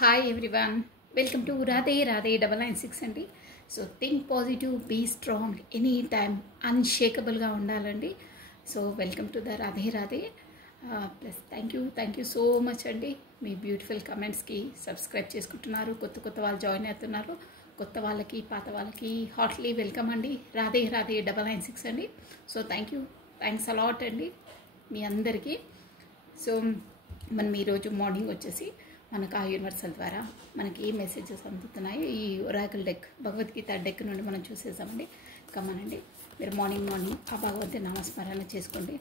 Hi everyone, welcome to Radhe Radhe 996 అండి. So think positive, be strong, any time అన్షేకబుల్గా ఉండాలండి. So welcome to the Radhe Radhe. Plus thank you so much అండి. మీ beautiful కమెంట్స్కి subscribe చేసుకుంటున్నారు, కొత్త వాళ్ళు జాయిన్ అవుతున్నారు. కొత్త వాళ్ళకి పాత వాళ్ళకి హార్ట్లీ వెల్కమ్ అండి. రాధే రాధే 996 అండి. సో థ్యాంక్స్ అలాట్ అండి మీ అందరికీ. సో మనం ఈరోజు మార్నింగ్ వచ్చేసి మనకు ఆ యూనివర్సల్ ద్వారా మనకి ఏ మెసేజెస్ అందుతున్నాయో ఈ ఒరాకిల్ డెక్, భగవద్గీత డెక్ నుండి మనం చూసేసామండి. కమనండి, మీరు మార్నింగ్ ఆ భగవంతుని నామస్మరణ చేసుకోండి.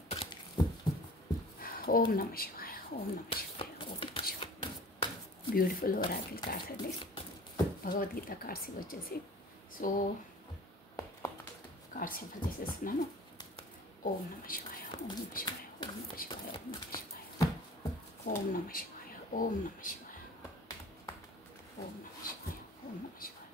ఓం నమ శివాయ, ఓం నమ శివాయ, ఓం నమ శివాయ. బ్యూటిఫుల్ ఒరాకిల్ కార్డ్స్ అండి, భగవద్గీత కార్డ్స్ ఇవి వచ్చేసి. సో కార్డ్స్ ఇవ్వ చేసేస్తున్నాను. ఓం నమ శివాయ, ఓం నమ శివాయ, ఓం నమ శివాయ, ఓం నమ శివాయ, ఓం నమ శివాయ, ఓం నమ శివాయ, ఓం నమ శివాయ, ఓం నమ శివాయ.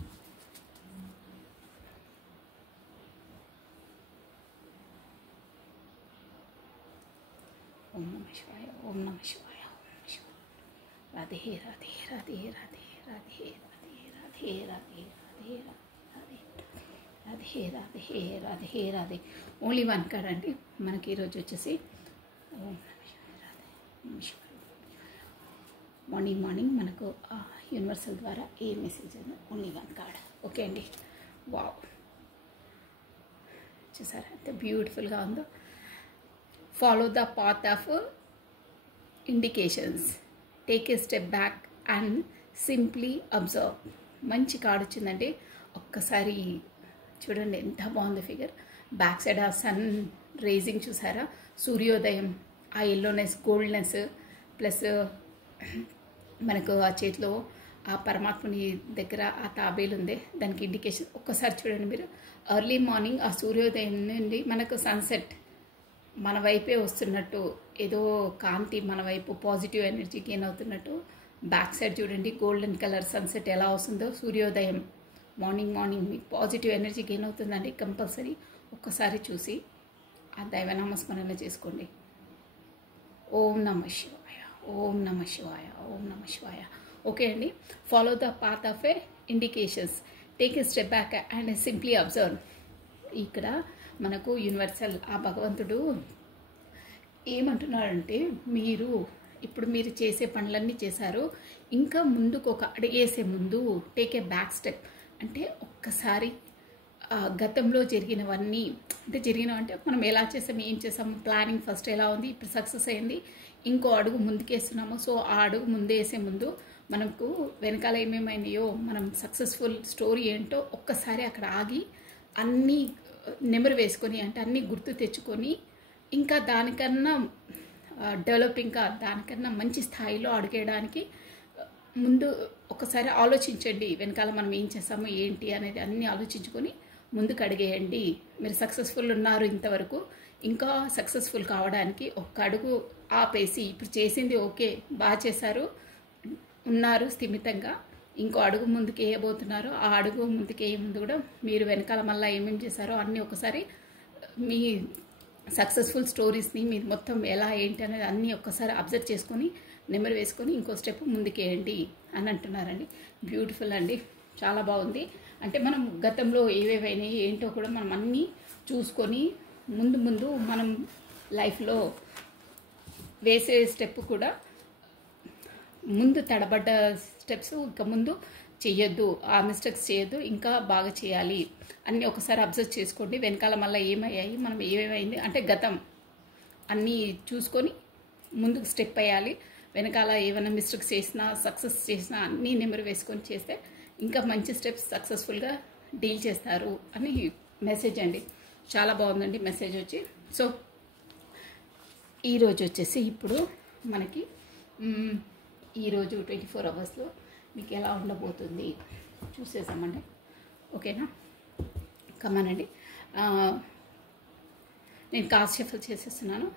ఓం నమ శివాయ, ఓం నమ శివాయ, ఓం నమ శివాయ. Radhe Radhe Radhe Radhe Radhe Radhe Radhe Radhe Radhe Radhe Radhe Radhe Radhe. Only one card అండి మనకి ఈరోజు వచ్చేసి. ఓం నమ శివాయ, రాధే నమ శివాయ. మార్నింగ్ మనకు యూనివర్సల్ ద్వారా ఏ మెసేజ్ అయినా ఓన్లీ వన్ కార్డ్. ఓకే అండి. వావ్, చూసారా ఎంత బ్యూటిఫుల్గా ఉందో. Follow the path of indications, take a step back and simply observe. మంచి కార్డ్ వచ్చిందండి. ఒక్కసారి చూడండి ఎంత బాగుంది ఫిగర్. బ్యాక్ సైడ్ ఆ సన్ రేజింగ్ చూసారా, సూర్యోదయం, ఆ ఎల్లోనెస్, గోల్డ్నెస్, ప్లస్ మనకు ఆ చేతిలో ఆ పరమాత్మని దగ్గర ఆ తాబేలు ఉంది, దానికి ఇండికేషన్. ఒక్కసారి చూడండి మీరు. ఎర్లీ మార్నింగ్ ఆ సూర్యోదయం నుండి మనకు సన్సెట్ మన వైపే వస్తున్నట్టు, ఏదో కాంతి మన వైపు పాజిటివ్ ఎనర్జీ గెయిన్ అవుతున్నట్టు. బ్యాక్ సైడ్ చూడండి గోల్డెన్ కలర్ సన్సెట్ ఎలా వస్తుందో. సూర్యోదయం మార్నింగ్ మీకు పాజిటివ్ ఎనర్జీ గెయిన్ అవుతుందండి. కంపల్సరీ ఒక్కసారి చూసి ఆ దైవనామస్మరణ చేసుకోండి. ఓం నమ శివాయ, ఓం నమ శివాయ, ఓం నమ శివాయ. ఓకే అండి. Follow the path of A indications, take a step back and simply observe. ఇక్కడ మనకు యూనివర్సల్ ఆ భగవంతుడు ఏమంటున్నాడంటే, ఇప్పుడు మీరు చేసే పనులన్నీ చేశారు, ఇంకా ముందుకు ఒక అడిగేసే ముందు టేక్ ఏ బ్యాక్ స్టెప్. అంటే ఒక్కసారి గతంలో జరిగినవన్నీ, జరిగినవంటే మనం ఎలా చేసాము, ఏం చేసాము, ప్లానింగ్ ఫస్ట్ ఎలా ఉంది, ఇప్పుడు సక్సెస్ అయింది, ఇంకో అడుగు ముందుకేస్తున్నాము. సో ఆ అడుగు ముందేసే ముందు మనకు వెనకాల ఏమేమైనాయో, మనం సక్సెస్ఫుల్ స్టోరీ ఏంటో ఒక్కసారి అక్కడ ఆగి అన్నీ నెమరు వేసుకొని, అంటే అన్నీ గుర్తు తెచ్చుకొని, ఇంకా దానికన్నా డెవలపింగ్గా, దానికన్నా మంచి స్థాయిలో అడిగేయడానికి ముందు ఒకసారి ఆలోచించండి. వెనకాల మనం ఏం చేసాము ఏంటి అనేది అన్నీ ఆలోచించుకొని ముందుకు అడిగేయండి. మీరు సక్సెస్ఫుల్ ఉన్నారు ఇంతవరకు, ఇంకా సక్సెస్ఫుల్ కావడానికి ఒక్క అడుగు ఆపేసి, ఇప్పుడు చేసింది ఓకే, బాగా చేశారు, ఉన్నారు స్థిమితంగా, ఇంకో అడుగు ముందుకు వేయబోతున్నారు. ఆ అడుగు ముందుకు వేయ ముందు కూడా మీరు వెనకాల మళ్ళీ ఏమేమి చేశారో అన్నీ ఒకసారి మీ సక్సెస్ఫుల్ స్టోరీస్ని మీరు మొత్తం ఎలా ఏంటి అనేది అన్నీ ఒక్కసారి అబ్జర్వ్ చేసుకొని నెంబర్ వేసుకొని ఇంకో స్టెప్ ముందుకేయండి అని అంటున్నారండి. బ్యూటిఫుల్ అండి, చాలా బాగుంది. అంటే మనం గతంలో ఏవేవైనాయి ఏంటో కూడా మనం అన్నీ చూసుకొని ముందు మనం లైఫ్లో వేసే స్టెప్ కూడా, ముందు తడబడ్డ స్టెప్స్ ఇంకా ముందు చెయ్యొద్దు, ఆ మిస్టేక్స్ చేయొద్దు, ఇంకా బాగా చేయాలి అన్నీ ఒకసారి అబ్జర్వ్ చేసుకోండి. వెనకాల మళ్ళీ ఏమయ్యాయి, మనం ఏమేమైంది అంటే గతం అన్నీ చూసుకొని ముందుకు స్టెప్ వేయాలి. వెనకాల ఏమైనా మిస్టేక్స్ చేసినా సక్సెస్ చేసినా అన్నీ నెంబర్ వేసుకొని చేస్తే ఇంకా మంచి స్టెప్స్ సక్సెస్ఫుల్గా డీల్ చేస్తారు అని మెసేజ్ అండి. చాలా బాగుందండి మెసేజ్ వచ్చి. సో ఈరోజు వచ్చేసి ఇప్పుడు మనకి ఈరోజు 24 అవర్స్లో మీకు ఎలా ఉండబోతుంది చూసేసామండి. ఓకేనా, కమానండి. నేను కాస్ట్ షఫల్ చేసేస్తున్నాను.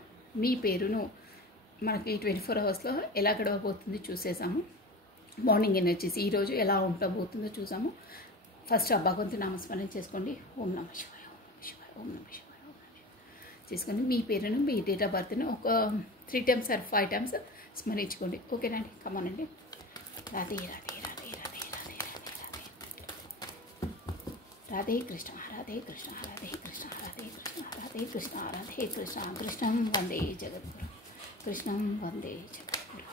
మీ పేరును మనకి 24 అవర్స్లో ఎలా గడవబోతుంది చూసేసాము. మార్నింగ్ ఎనర్జీస్ ఈరోజు ఎలా ఉండబోతుందో చూసాము. ఫస్ట్ ఆ భగవంతుని నామస్మరణ చేసుకోండి. ఓం నమ శివాయ, ఓం నమ శివాయ, ఓం నమ శివాయ, ఓం నమ శివాయ చేసుకొని మీ పేరును, మీ డేట్ ఆఫ్ బర్త్ను ఒక 3 times or 5 times స్మరించుకోండి. ఓకేనండి, కమానండి. రాధే రాధే రాధే రాధే రాధే రాధే రాధే రాధే కృష్ణ రాధే కృష్ణ రాధే కృష్ణ రాధే కృష్ణ రాధే కృష్ణ రాధే కృష్ణ కృష్ణం వందే జగద్గురు కృష్ణం వందే జగద్గురు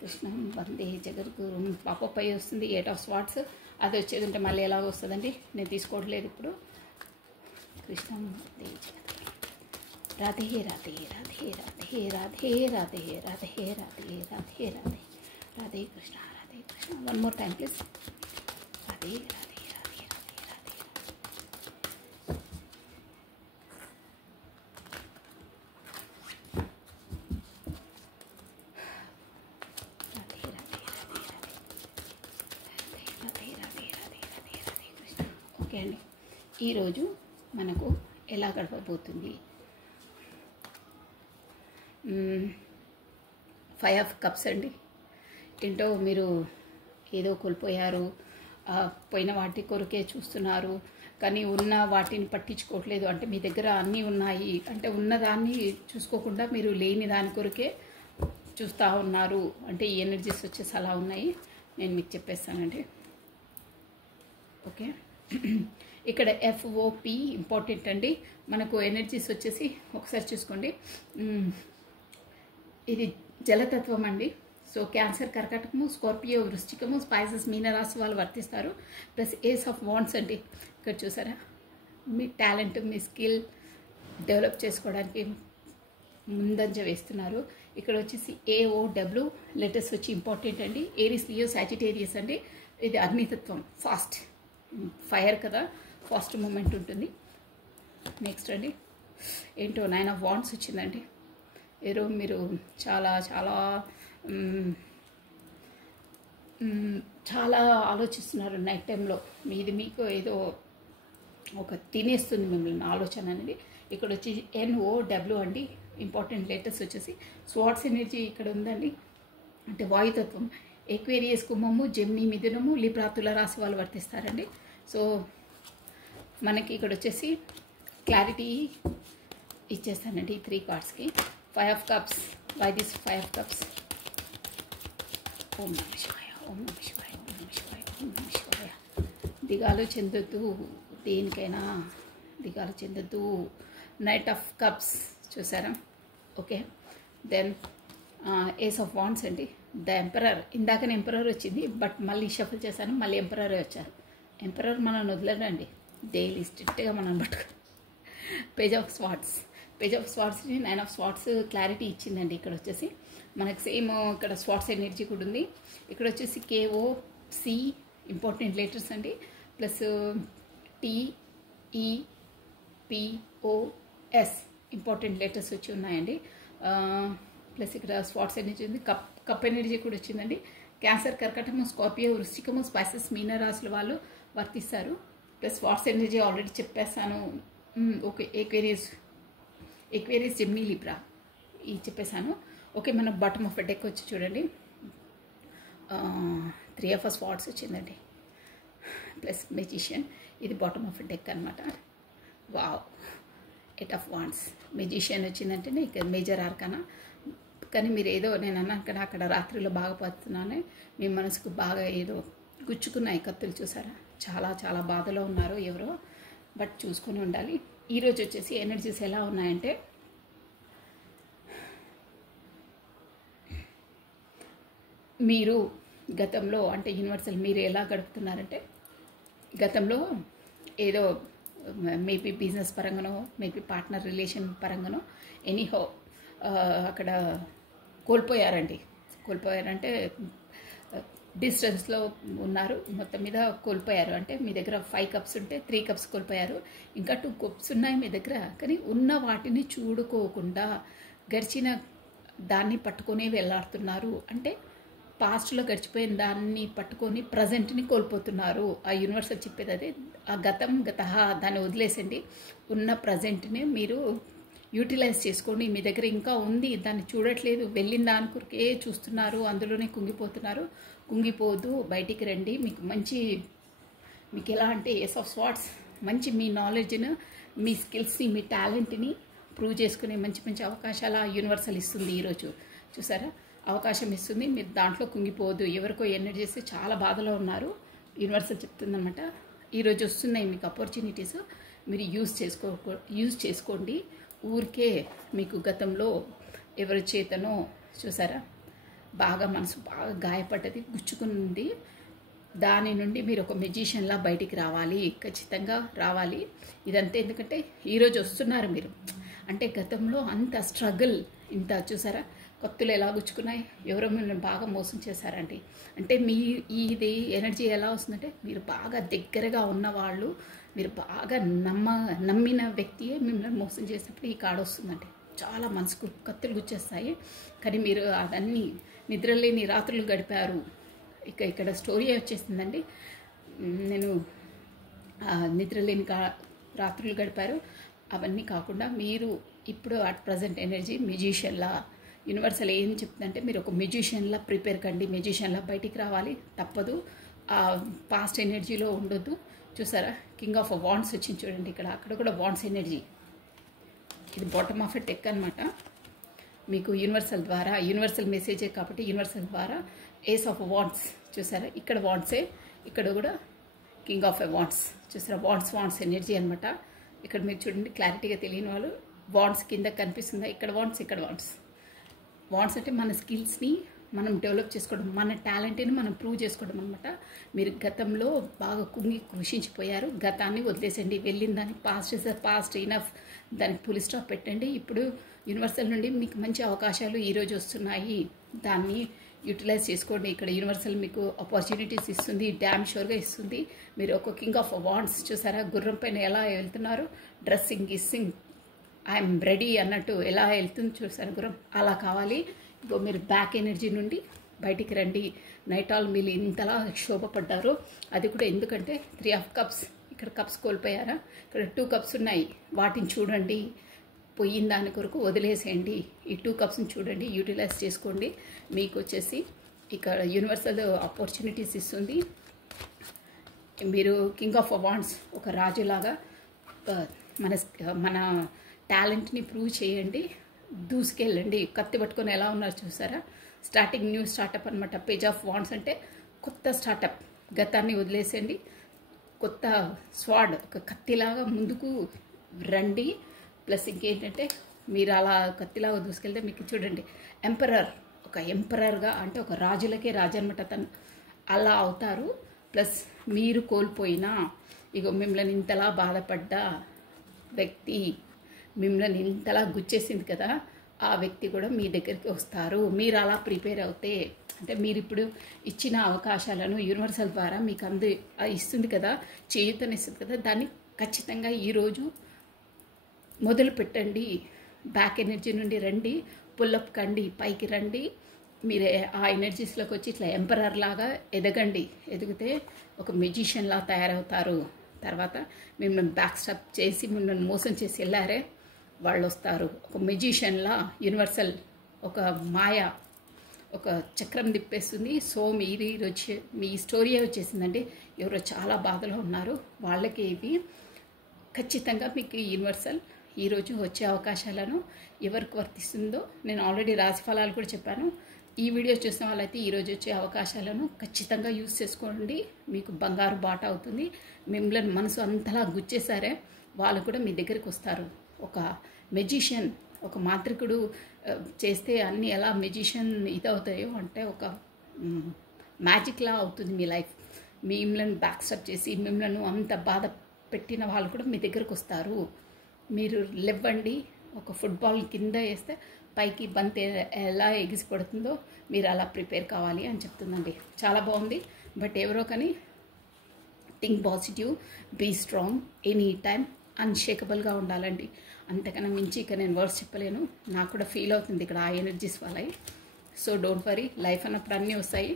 కృష్ణం వందే జగద్గురు పాపప్ అయ్యి వస్తుంది 8 ఆఫ్ స్వాట్స్ అది వచ్చేది ఉంటే మళ్ళీ ఎలాగ వస్తుందండి నేను తీసుకోవట్లేదు ఇప్పుడు కృష్ణం వందే జగద్గురు Radhe Radhe Radhe Radhe Radhe Radhe Radhe Radhe Radhe Radhe Radhe Krishna Radhe Krishna one more time please Radhe Radhe Radhe Radhe Radhe okay అండి ఈరోజు మనకు ఎలా గడపబోతుంది 5 ఆఫ్ కప్స్ అండి ఏంటో మీరు ఏదో కోల్పోయారు పోయిన వాటి కొరకే చూస్తున్నారు కానీ ఉన్న వాటిని పట్టించుకోవట్లేదు అంటే మీ దగ్గర అన్నీ ఉన్నాయి అంటే ఉన్నదాన్ని చూసుకోకుండా మీరు లేని దాని కొరకే చూస్తూ ఉన్నారు అంటే ఈ ఎనర్జీస్ వచ్చేసి అలా ఉన్నాయి నేను మీకు చెప్పేస్తానండి ఓకే ఇక్కడ FOP ఇంపార్టెంట్ అండి మనకు ఎనర్జీస్ వచ్చేసి ఒకసారి చూసుకోండి ఇది జలతత్వం అండి సో క్యాన్సర్ కర్కాటకము స్కార్పియో వృశ్చికము స్పైసెస్ మీనరాశి వాళ్ళు వర్తిస్తారు ప్లస్ ఏస్ ఆఫ్ వాండ్స్ అండి ఇక్కడ చూసారా మీ టాలెంట్ మీ స్కిల్ డెవలప్ చేసుకోవడానికి ముందంజ వేస్తున్నారు ఇక్కడ వచ్చేసి AOW లెటర్స్ వచ్చి ఇంపార్టెంట్ అండి ఏరిస్ లియో సాజిటేరియస్ అండి ఇది అగ్నితత్వం ఫాస్ట్ ఫైర్ కదా ఫాస్ట్ మూమెంట్ ఉంటుంది నెక్స్ట్ అండి ఏంటో 9 ఆఫ్ వాండ్స్ వచ్చిందండి ఏదో మీరు చాలా చాలా చాలా ఆలోచిస్తున్నారు నైట్ టైంలో మీది మీకు ఏదో ఒక తినేస్తుంది మిమ్మల్ని ఆలోచన అనేది ఇక్కడ వచ్చి NOW అండి ఇంపార్టెంట్ లెటర్స్ వచ్చేసి స్వాట్స్ ఎనర్జీ ఇక్కడ ఉందండి అంటే వాయుతత్వం ఎక్వేరియస్ కుంభము జెమిని మిథునము లిబ్రా తులారాశి వాళ్ళు వర్తిస్తారండి సో మనకి ఇక్కడ వచ్చేసి క్లారిటీ ఇచ్చేస్తానండి ఈ 3 కార్డ్స్కి 5 of cups why this 5 of cups Om నమః శివాయ ఓం నమః శివాయ ఓం నమః శివాయ ఓం నమః శివాయ దిగాలు చెందొద్దు దేనికైనా దిగాలు చెందొద్దు నైట్ ఆఫ్ కప్స్ చూసారా okay then ace of wands అండి ద ఎంపరర్ ఇందాకనే ఎంపరర్ వచ్చింది బట్ మళ్ళీ షఫల్ చేశాను మళ్ళీ ఎంపరరే వచ్చారు ఎంపరర్ మనం వదలరండి డైలీ స్ట్రిక్ట్గా మనం పట్టుకో పేజ్ ఆఫ్ స్వాట్స్ని 9 ఆఫ్ స్వాట్స్ క్లారిటీ ఇచ్చిందండి ఇక్కడ వచ్చేసి మనకు సేమ్ ఇక్కడ స్వాట్స్ ఎనర్జీ కూడా ఉంది ఇక్కడ వచ్చేసి KOC ఇంపార్టెంట్ లెటర్స్ అండి ప్లస్ TEPOS ఇంపార్టెంట్ లెటర్స్ వచ్చి ఉన్నాయండి ప్లస్ ఇక్కడ స్వాట్స్ ఎనర్జీ ఉంది కప్ ఎనర్జీ కూడా వచ్చిందండి క్యాన్సర్ కర్కటము స్కార్పియో వృశ్చికము స్పైసెస్ మీనరాశుల వాళ్ళు వర్తిస్తారు ప్లస్ స్వాట్స్ ఎనర్జీ ఆల్రెడీ చెప్పేస్తాను ఓకే ఎక్వేరియస్ జెమిని లిబ్రా ఇది చెప్పేశాను ఓకే మన బాటమ్ ఆఫ్ డెక్ వచ్చి చూడండి 3 ఆఫ్ స్వాట్స్ వచ్చిందండి ప్లస్ మెజిషియన్ ఇది బాటమ్ ఆఫ్ డెక్ అనమాట వావ్ 8 ఆఫ్ వాండ్స్ మెజిషియన్ వచ్చిందంటేనే ఇక మేజర్ ఆర్కానా కానీ మీరు ఏదో నేను అన్నాను కదా అక్కడ రాత్రిలో బాగా పడుతున్నానే మీ మనసుకు బాగా ఏదో గుచ్చుకున్నాయి కత్తులు చూసారా చాలా చాలా బాధలో ఉన్నారు ఎవరో బట్ చూసుకొని ఉండాలి ఈరోజు వచ్చేసి ఎనర్జీస్ ఎలా ఉన్నాయంటే మీరు గతంలో అంటే యూనివర్సల్ మీరు ఎలా గడుపుతున్నారంటే గతంలో ఏదో మేబీ బిజినెస్ పరంగానో మేబీ పార్ట్నర్ రిలేషన్ పరంగానో ఎనీహో అక్కడ కోల్పోయారంటే డిస్టెన్స్లో ఉన్నారు మొత్తం మీద కోల్పోయారు అంటే మీ దగ్గర 5 కప్స్ ఉంటే 3 కప్స్ కోల్పోయారు ఇంకా 2 కప్స్ ఉన్నాయి మీ దగ్గర కానీ ఉన్న వాటిని చూడుకోకుండా గడిచిన దాన్ని పట్టుకొని వెళ్ళాడుతున్నారు అంటే పాస్ట్లో గడిచిపోయిన దాన్ని పట్టుకొని ప్రజెంట్ని కోల్పోతున్నారు ఆ యూనివర్సల్ చెప్పేది అదే ఆ గతహ దాన్ని వదిలేసండి ఉన్న ప్రజెంట్ని మీరు యూటిలైజ్ చేసుకోండి మీ దగ్గర ఇంకా ఉంది దాన్ని చూడట్లేదు వెళ్ళిన దాని కొరకే చూస్తున్నారు అందులోనే కుంగిపోదు బయటికి రండి మీకు ఎలా అంటే ఏస్ ఆఫ్ స్వాట్స్ మంచి మీ నాలెడ్జ్ను మీ స్కిల్స్ని మీ టాలెంట్ని ప్రూవ్ చేసుకునే మంచి అవకాశాలు ఆ యూనివర్సల్ ఇస్తుంది ఈరోజు చూసారా అవకాశం ఇస్తుంది. మీరు దాంట్లో కుంగిపోవద్దు. ఎవరికో ఎనర్జీస్ చాలా బాధలో ఉన్నారు, యూనివర్సల్ చెప్తుందన్నమాట. ఈరోజు వస్తున్నాయి మీకు ఆపర్చునిటీస్, మీరు యూజ్ చేసుకోండి. ఊరికే మీకు గతంలో ఎవరి చేతనో చూసారా బాగా మనసు బాగా గాయపడ్డది, గుచ్చుకుంది, దాని నుండి మీరు ఒక మెజిషియన్లా బయటికి రావాలి, ఖచ్చితంగా రావాలి. ఇదంతా ఎందుకంటే ఈరోజు వస్తున్నారు మీరు, అంటే గతంలో అంత స్ట్రగుల్ ఇంత చూసారా, కత్తులు ఎలా గుచ్చుకున్నాయి, ఎవరో మిమ్మల్ని బాగా మోసం చేశారండి. అంటే మీ ఇది ఎనర్జీ ఎలా వస్తుందంటే మీరు బాగా దగ్గరగా ఉన్నవాళ్ళు, మీరు బాగా నమ్మిన వ్యక్తియే మిమ్మల్ని మోసం చేసినప్పుడు ఈ కార్డు వస్తుందండి. చాలా మనసుకు కత్తులు గుచ్చేస్తాయి. కానీ మీరు అవన్నీ నిద్రలేని రాత్రులు గడిపారు. ఇక్కడ స్టోరీ వచ్చేసిందండి. నేను నిద్రలేని రాత్రులు గడిపారు. అవన్నీ కాకుండా మీరు ఇప్పుడు అట్ ప్రజెంట్ ఎనర్జీ మ్యూజిషియన్లా యూనివర్సల్ ఏం చెప్తుందంటే మీరు ఒక మ్యూజిషియన్లా ప్రిపేర్ కండి, మ్యూజిషియన్లా బయటికి రావాలి, తప్పదు. పాస్ట్ ఎనర్జీలో ఉండొద్దు. చూసారా కింగ్ ఆఫ్ వాండ్స్ వచ్చింది చూడండి, అక్కడ కూడా వాండ్స్ ఎనర్జీ. ఇది బాటమ్ ఆఫ్ ఎ టెక్ అనమాట. మీకు యూనివర్సల్ ద్వారా యూనివర్సల్ మెసేజే కాబట్టి యూనివర్సల్ ద్వారా ఏస్ ఆఫ్ వాండ్స్ చూసారా, ఇక్కడ వాండ్సే, ఇక్కడ కూడా కింగ్ ఆఫ్ ఎ వాండ్స్ చూసారా, వాండ్స్ ఎనర్జీ అనమాట. ఇక్కడ మీరు చూడండి క్లారిటీగా తెలియని వాళ్ళు, వాండ్స్ కింద కనిపిస్తుందా, ఇక్కడ వాండ్స్ అంటే మన స్కిల్స్ని మనం డెవలప్ చేసుకోవడం, మన టాలెంట్ని మనం ప్రూవ్ చేసుకోవడం అనమాట. మీరు గతంలో బాగా కృషించిపోయారు, గతాన్ని వదిలేసండి, వెళ్ళిన దాన్ని పాస్ట్ ఇస్ పాస్ట్ ఇనఫ్, దానికి ఫుల్ స్టాప్ పెట్టండి. ఇప్పుడు యూనివర్సల్ నుండి మీకు మంచి అవకాశాలు ఈరోజు వస్తున్నాయి, దాన్ని యూటిలైజ్ చేసుకోండి. ఇక్కడ యూనివర్సల్ మీకు ఆపర్చునిటీస్ ఇస్తుంది, డ్యామ్ షూర్గా ఇస్తుంది. మీరు ఒక కింగ్ ఆఫ్ వాండ్స్ చూసారా, గుర్రం పైన ఎలా వెళ్తున్నారు, డ్రెస్సింగ్ ఐఎమ్ రెడీ అన్నట్టు ఎలా వెళ్తుంది చూసారా గుర్రం, అలా కావాలి. ఇంకో మీరు బ్యాక్ ఎనర్జీ నుండి బయటికి రండి. నైట్ ఆల్ మీరు ఇంతలా శోభపడ్డారు, అది కూడా ఎందుకంటే 3 ఆఫ్ కప్స్, ఇక్కడ కప్స్ కోల్పోయారా, ఇక్కడ 2 కప్స్ ఉన్నాయి, వాటిని చూడండి, పోయిన దాని కొరకు వదిలేసేయండి. ఈ 2 కప్స్ని చూడండి, యూటిలైజ్ చేసుకోండి. మీకు వచ్చేసి ఇక్కడ యూనివర్సల్ ఆపర్చునిటీస్ ఇస్తుంది. మీరు కింగ్ ఆఫ్ వాండ్స్ ఒక రాజులాగా మన టాలెంట్ని ప్రూవ్ చేయండి, దూసుకెళ్ళండి. కత్తి పట్టుకొని ఎలా ఉన్నారు చూసారా, స్టార్టింగ్ న్యూ స్టార్టప్ అనమాట. పేజ్ ఆఫ్ వాండ్స్ అంటే కొత్త స్టార్టప్, గతాన్ని వదిలేసేయండి, కొత్త స్వాడ్ ఒక కత్తిలాగా ముందుకు రండి. ప్లస్ ఇంకేంటంటే మీరు అలా కత్తిలాగా దూసుకెళ్తే మీకు చూడండి ఒక ఎంపరర్గా అంటే ఒక రాజులకే రాజు అనమాట, తను అలా అవుతారు. ప్లస్ మీరు కోల్పోయినా ఇగో మిమ్మల్ని ఇంతలా బాధపడ్డ వ్యక్తి, మిమ్మల్ని ఇంతలా గుచ్చేసింది కదా, ఆ వ్యక్తి కూడా మీ దగ్గరికి వస్తారు. మీరు అలా ప్రిపేర్ అవుతే, అంటే మీరు ఇప్పుడు ఇచ్చిన అవకాశాలను యూనివర్సల్ ద్వారా మీకు ఇస్తుంది కదా, చేయూతనిస్తుంది కదా, దాన్ని ఖచ్చితంగా ఈరోజు మొదలు పెట్టండి. బ్యాక్ ఎనర్జీ నుండి రండి, పుల్లప్ కండి, పైకి రండి. మీరు ఆ ఎనర్జీస్లోకి వచ్చి ఇట్లా ఎంపరర్ లాగా ఎదిగితే ఒక మ్యూజిషియన్లా తయారవుతారు. తర్వాత మిమ్మల్ని బ్యాక్ స్టెప్ చేసి మిమ్మల్ని మోసం చేసి వెళ్ళారే, వాళ్ళు వస్తారు. ఒక మ్యూజిషియన్లా యూనివర్సల్ ఒక మాయ ఒక చక్రం తిప్పేస్తుంది. సో మీరు మీ స్టోరీ వచ్చేసిందండి. ఎవరో చాలా బాధలో ఉన్నారు, వాళ్ళకి ఇది ఖచ్చితంగా మీకు యూనివర్సల్ ఈరోజు వచ్చే అవకాశాలను ఎవరికి వర్తిస్తుందో నేను ఆల్రెడీ రాశి ఫలాలు కూడా చెప్పాను. ఈ వీడియో చూసిన వాళ్ళైతే ఈరోజు వచ్చే అవకాశాలను ఖచ్చితంగా యూజ్ చేసుకోండి, మీకు బంగారు బాట అవుతుంది. మిమ్మల్ని మనసు అంతలా గుచ్చేసారే, వాళ్ళు కూడా మీ దగ్గరికి వస్తారు. ఒక మెజిషియన్, ఒక మాంత్రికుడు చేస్తే అన్నీ ఎలా మెజిషియన్ ఇదవుతాయో అంటే ఒక మ్యాజిక్లా అవుతుంది మీ లైఫ్. మిమ్మల్ని బ్యాక్ స్టెప్ చేసి మిమ్మల్ని అంత బాధ పెట్టిన వాళ్ళు కూడా మీ దగ్గరకు వస్తారు. మీరు లేవండి, ఒక ఫుట్బాల్ కింద వేస్తే పైకి బంతి ఎలా ఎగిసిపడుతుందో మీరు అలా ప్రిపేర్ కావాలి అని చెప్తుందండి. చాలా బాగుంది. బట్ ఎవరో కానీ think positive, be strong, any time అన్షేకబుల్గా ఉండాలండి. అంతకన్నా మించి ఇక నేను వర్డ్స్ చెప్పలేను. నాకు కూడా ఫీల్ అవుతుంది ఇక్కడ ఆ ఎనర్జీస్ వాళ్ళవి. సో డోంట్ వరీ, లైఫ్ అన్నప్పుడు అన్నీ వస్తాయి.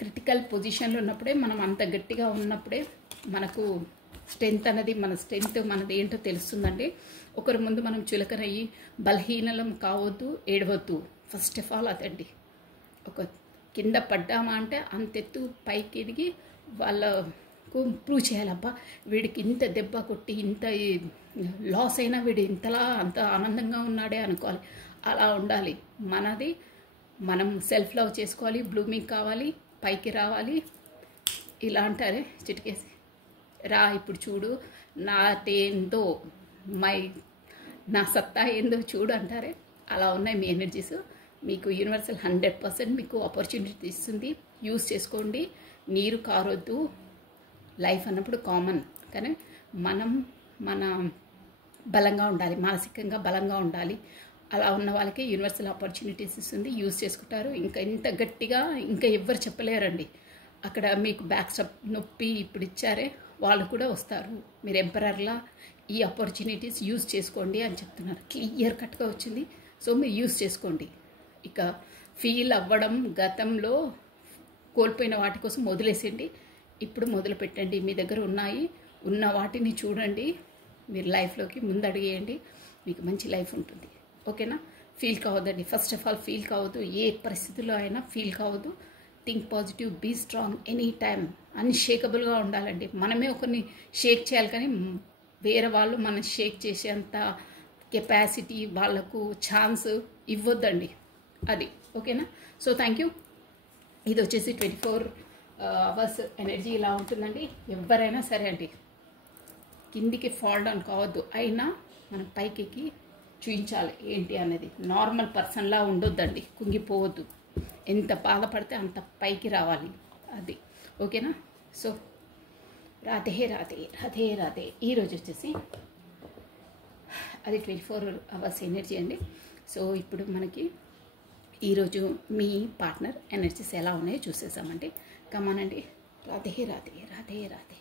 క్రిటికల్ పొజిషన్లో ఉన్నప్పుడే, మనం అంత గట్టిగా ఉన్నప్పుడే మనకు స్ట్రెంత్ అనేది, మన స్ట్రెంత్ మనది ఏంటో తెలుస్తుందండి. ఒకరి ముందు మనం చులకనయ్యి బలహీనలం కావద్దు, ఏడవద్దు. ఫస్ట్ ఆఫ్ ఆల్ అదండి. ఒక కింద పడ్డామా అంటే అంతెత్తు పైకి ఎదిగి వాళ్ళకు ప్రూవ్ చేయాలబ్బా, వీడికి ఇంత దెబ్బ కొట్టి ఇంత లాస్ అయినా వీడు ఇంతలా అంత ఆనందంగా ఉన్నాడే అనుకోవాలి. అలా ఉండాలి. మనది మనం సెల్ఫ్ లవ్ చేసుకోవాలి, బ్లూమింగ్ కావాలి, పైకి రావాలి. ఇలా అంటారే చిటికేసి రా ఇప్పుడు చూడు నాదేందో నా సత్తా ఏందో చూడు అంటారే, అలా ఉన్నాయి మీ ఎనర్జీస్. మీకు యూనివర్సల్ 100% మీకు ఆపర్చునిటీ ఇస్తుంది, యూజ్ చేసుకోండి. నీరు కారొద్దు, లైఫ్ అన్నప్పుడు కామన్, కానీ మన బలంగా ఉండాలి, మానసికంగా బలంగా ఉండాలి. అలా ఉన్న వాళ్ళకి యూనివర్సల్ ఆపర్చునిటీస్ ఇస్తుంది, యూజ్ చేసుకుంటారు. ఇంకా ఇంత గట్టిగా ఇంకా ఎవ్వరు చెప్పలేరండి. అక్కడ మీకు బ్యాక్ స్టెప్ నొప్పి ఇప్పుడు ఇచ్చారే వాళ్ళు కూడా వస్తారు. మీరు ఎంపరర్లా ఈ ఆపర్చునిటీస్ యూజ్ చేసుకోండి అని చెప్తున్నారు. క్లియర్ కట్గా వచ్చింది. సో మీరు యూజ్ చేసుకోండి. ఇక ఫీల్ అవ్వడం, గతంలో కోల్పోయిన వాటి కోసం వదిలేసేయండి. ఇప్పుడు మొదలు పెట్టండి. మీ దగ్గర ఉన్న వాటిని చూడండి. మీరు లైఫ్లోకి ముందు అడిగేయండి. మీకు మంచి లైఫ్ ఉంటుంది. ఓకేనా? ఫీల్ కావద్దండి. ఫస్ట్ ఆఫ్ ఆల్ ఫీల్ కావద్దు. ఏ పరిస్థితుల్లో అయినా ఫీల్ కావద్దు. Think positive, be strong, any time అన్షేకబుల్గా ఉండాలండి. మనమే ఒకరిని షేక్ చేయాలి, కానీ వేరే వాళ్ళు మనం షేక్ చేసేంత కెపాసిటీ వాళ్ళకు ఛాన్స్ ఇవ్వద్దండి. అది ఓకేనా? So thank you. ఇది వచ్చేసి 24 అవర్స్ ఎనర్జీ ఇలా ఉంటుందండి. ఎవరైనా సరే అండి, కిందికి ఫాల్ డౌన్ కావద్దు, అయినా మనం పైకి చూపించాలి ఏంటి అనేది. నార్మల్ పర్సన్లా ఉండొద్దండి, కుంగిపోవద్దు. ఎంత బాధపడితే అంత పైకి రావాలి. అది ఓకేనా? సో రాధే రాధే రాధే రాధే. ఈరోజు వచ్చేసి అది 24 అవర్స్ ఎనర్జీ అండి. సో ఇప్పుడు మనకి ఈరోజు మీ పార్ట్నర్ ఎనర్జీస్ ఎలా ఉన్నాయో చూసేసామండి. కమానండి. రాధే రాధే రాధే రాధే.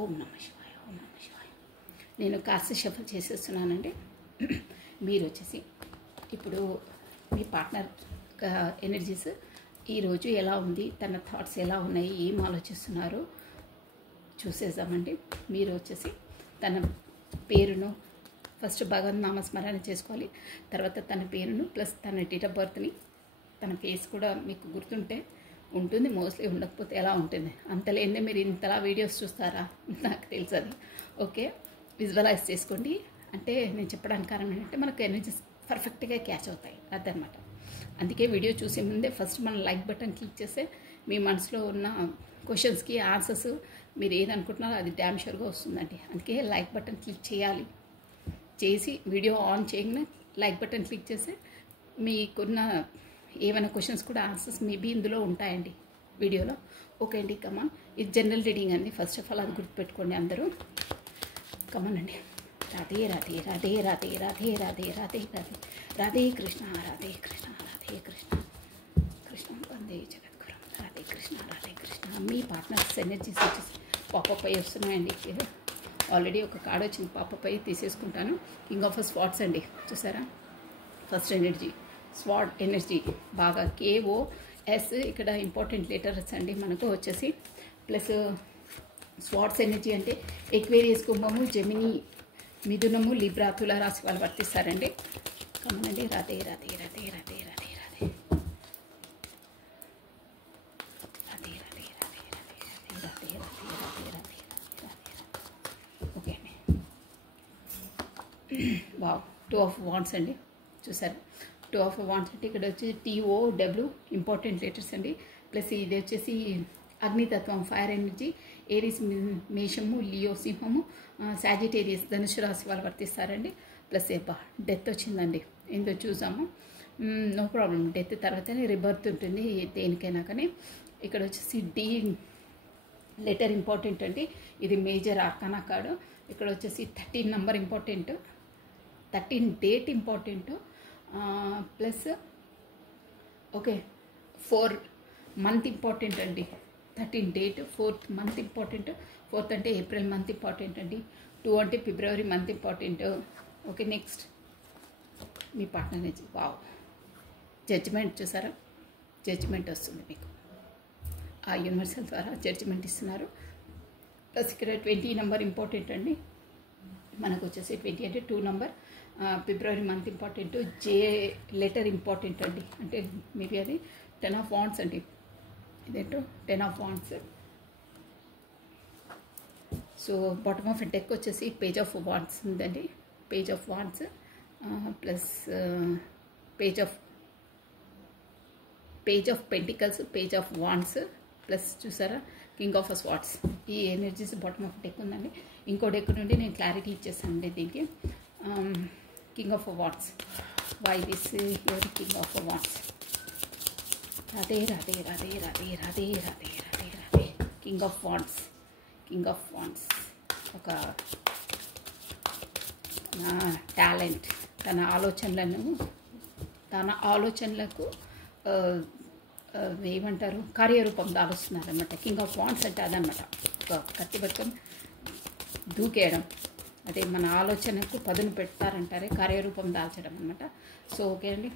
ఓం నమః శివాయ, ఓం నమః శివాయ. నేను కాస్త షఫల్ చేసేస్తున్నానండి. మీరు వచ్చేసి ఇప్పుడు మీ పార్ట్నర్ ఎనర్జీస్ ఈరోజు ఎలా ఉంది, తన థాట్స్ ఎలా ఉన్నాయి, ఏం ఆలోచిస్తున్నారు చూసేద్దామండి. మీరు వచ్చేసి తన పేరును ఫస్ట్ భగవన్ నామస్మరణ చేసుకోవాలి. తర్వాత తన పేరును ప్లస్ తన డేట్ ఆఫ్ బర్త్ని, తన ఫేస్ కూడా మీకు గుర్తుంటే ఉంటుంది, మోస్ట్లీ ఉండకపోతే ఎలా ఉంటుంది. అంతలేదే మీరు ఇంతలా వీడియోస్ చూస్తారా నాకు తెలుసు. అది ఓకే, విజువలైజ్ చేసుకోండి. అంటే నేను చెప్పడానికి కారణం ఏంటంటే మనకు ఎనర్జీస్ పర్ఫెక్ట్గా క్యాచ్ అవుతాయి, అదనమాట. అందుకే వీడియో చూసే ముందే ఫస్ట్ మనం లైక్ బటన్ క్లిక్ చేస్తే మీ మనసులో ఉన్న క్వశ్చన్స్కి ఆన్సర్స్ మీరు ఏదనుకుంటున్నారో అది డ్యామ్ షూర్గా వస్తుందండి. అందుకే లైక్ బటన్ క్లిక్ చేయాలి. చేసి వీడియో ఆన్ చేయగానే లైక్ బటన్ క్లిక్ చేస్తే మీకున్న ఏమైనా క్వశ్చన్స్ కూడా ఆన్సర్స్ మేబీ ఇందులో ఉంటాయండి వీడియోలో. ఓకే అండి, కమాన్. ఇది జనరల్ రీడింగ్ అండి. ఫస్ట్ ఆఫ్ ఆల్ అది గుర్తుపెట్టుకోండి అందరూ. కమాన్ అండి. రాధే రాధే రాధే రాధే రాధే రాధే రాధే రాధే రాధే కృష్ణ రాధే కృష్ణ రాధే కృష్ణ కృష్ణ వందే జగద్గురు రాధే కృష్ణ రాధే కృష్ణ. మీ పార్ట్నర్స్ ఎనర్జీస్ వచ్చేసి పాపప్ అయ్యి వస్తున్నాయండి. ఆల్రెడీ ఒక కార్డ్ వచ్చింది, పాపప్ అయ్యి తీసేసుకుంటాను. కింగ్ ఆఫ్ స్వాట్స్ అండి, చూసారా? ఫస్ట్ ఎనర్జీ స్వాట్ ఎనర్జీ బాగా KOS ఇక్కడ ఇంపార్టెంట్ లెటర్స్ అండి మనకు వచ్చేసి. ప్లస్ స్వాట్స్ ఎనర్జీ అంటే ఎక్వేరియస్, కుంభము, జెమిని, మిథునము, లిబ్రా, తులా రాశి వాళ్ళు వర్తిస్తారండి. కమనండి. రాధే రాధే రాధే రాధే రాధే రాధే రాధే రాధే రాధే రాధే రాధే రాధే రాధే రాధే. ఓకే అండి. వావ్, 2 ఆఫ్ వాండ్స్ అండి, చూసారు? 2 ఆఫ్ వాండ్స్ అంటే ఇక్కడ వచ్చి TOW ఇంపార్టెంట్ లెటర్స్ అండి. ప్లస్ ఇది వచ్చేసి అగ్నితత్వం, ఫైర్ ఎనర్జీ. ఏరీస్ మేషము, లియో సింహము, సాజిటేరియస్ ధనుసు రాశి వాళ్ళు వర్తిస్తారండి. ప్లస్ డెత్ వచ్చిందండి, ఏందో చూసాము. నో ప్రాబ్లం, డెత్ తర్వాతనే రిబర్త్ ఉంటుంది దేనికైనా. కానీ ఇక్కడ వచ్చేసి D లెటర్ ఇంపార్టెంట్ అండి. ఇది మేజర్ ఆర్కానా కార్డు. ఇక్కడ వచ్చేసి 13 number important, 13 date important. Plus okay 4 month important అండి. 13 date, 4th month important. 4th అంటే ఏప్రిల్ మంత్ ఇంపార్టెంట్ అండి. 2 అంటే ఫిబ్రవరి మంత్ ఇంపార్టెంట్. ఓకే, నెక్స్ట్ మీ పార్ట్నర్ నుంచి వావ్, జడ్జిమెంట్ చూసారా? జడ్జిమెంట్ వస్తుంది మీకు, ఆ యూనివర్సల్ ద్వారా జడ్జిమెంట్ ఇస్తున్నారు. ప్లస్ ఇక్కడ 20 నెంబర్ ఇంపార్టెంట్ అండి మనకు వచ్చేసి. 20 అంటే 2 number, February month important. J letter important అండి, అంటే మేబీ అది 10 ఆఫ్ వాండ్స్ అండి. ఇదేంటో 10 of wands. So bottom of deck వచ్చేసి పేజ్ ఆఫ్ వాండ్స్ ఉందండి. Page of wands plus page of page of pentacles, page of wands, plus చూసారా king of swords. ఈ energies bottom of deck ఉందండి. ఇంకో deck నుండి నేను క్లారిటీ ఇచ్చేసానండి దీనికి. King of wands, why this your king of wands. Radhe Radhe Radhe Radhe Radhe Radhe Radhe Radhe. King of wands, king of wands ఒక talent, తన ఆలోచనలకు ఏమంటారు కార్యరూపం దాలుస్తున్నారనమాట. కింగ్ ఆఫ్ వాండ్స్ అంటే అదనమాట, ఒక కత్తి పట్టుకొని దూకేయడం, అదే మన ఆలోచనకు పదును పెడతారంటారే, కార్యరూపం దాల్చడం అనమాట. సో ఓకే అండి,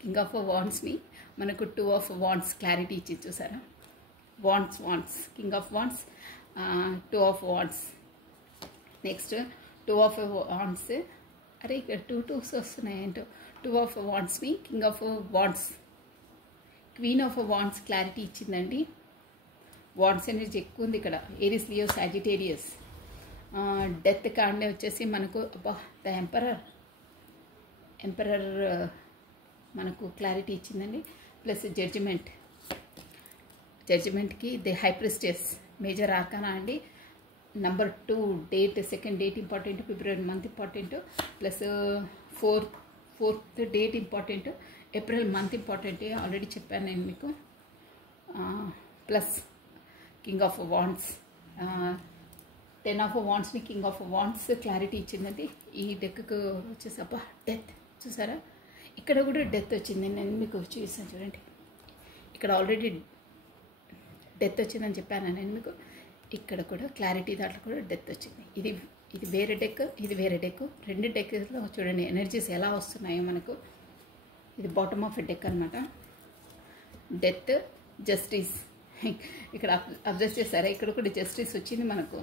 కింగ్ ఆఫ్ వాండ్స్ని మనకు 2 ఆఫ్ వాండ్స్ క్లారిటీ ఇచ్చి చూసారా. Wands king of wands, 2 of wands. Next 2 of wands, అరే ఇక్కడ 2 2s వస్తున్నాయి ఏంటో. 2 ఆఫ్ వాండ్స్ని king of wands, queen of wands clarity ఇచ్చిందండి. వాండ్స్ ఎనర్జీ ఎక్కువ ఉంది ఇక్కడ. Aries, Leo, Sagittarius. డెత్ కార్డ్నే వచ్చేసి మనకు ద ఎంపరర్ మనకు క్లారిటీ ఇచ్చిందండి. ప్లస్ జడ్జిమెంట్కి the high priestess, major arcana అండి. Number 2 date, second date important, February month important, plus fourth date important, April month important, already చెప్పాను నేను మీకు. Plus king of wands, 10 of వాండ్స్ని కింగ్ ఆఫ్ వాండ్స్ క్లారిటీ ఇచ్చిందండి. ఈ డెక్కు వచ్చేసి డెత్ చూసారా, ఇక్కడ కూడా డెత్ వచ్చింది. నేను మీకు చూసాను చూడండి, ఇక్కడ ఆల్రెడీ డెత్ వచ్చిందని చెప్పాను నేను మీకు. ఇక్కడ కూడా క్లారిటీ దాంట్లో కూడా డెత్ వచ్చింది. ఇది వేరే డెక్, ఇది వేరే డెక్. 2 డెక్లో చూడండి ఎనర్జీస్ ఎలా వస్తున్నాయో మనకు. ఇది బాటమ్ ఆఫ్ డెక్ అనమాట. డెత్, జస్టిస్, ఇక్కడ అబ్జర్వ్ చేస్తారా, ఇక్కడ కూడా జస్టిస్ వచ్చింది మనకు.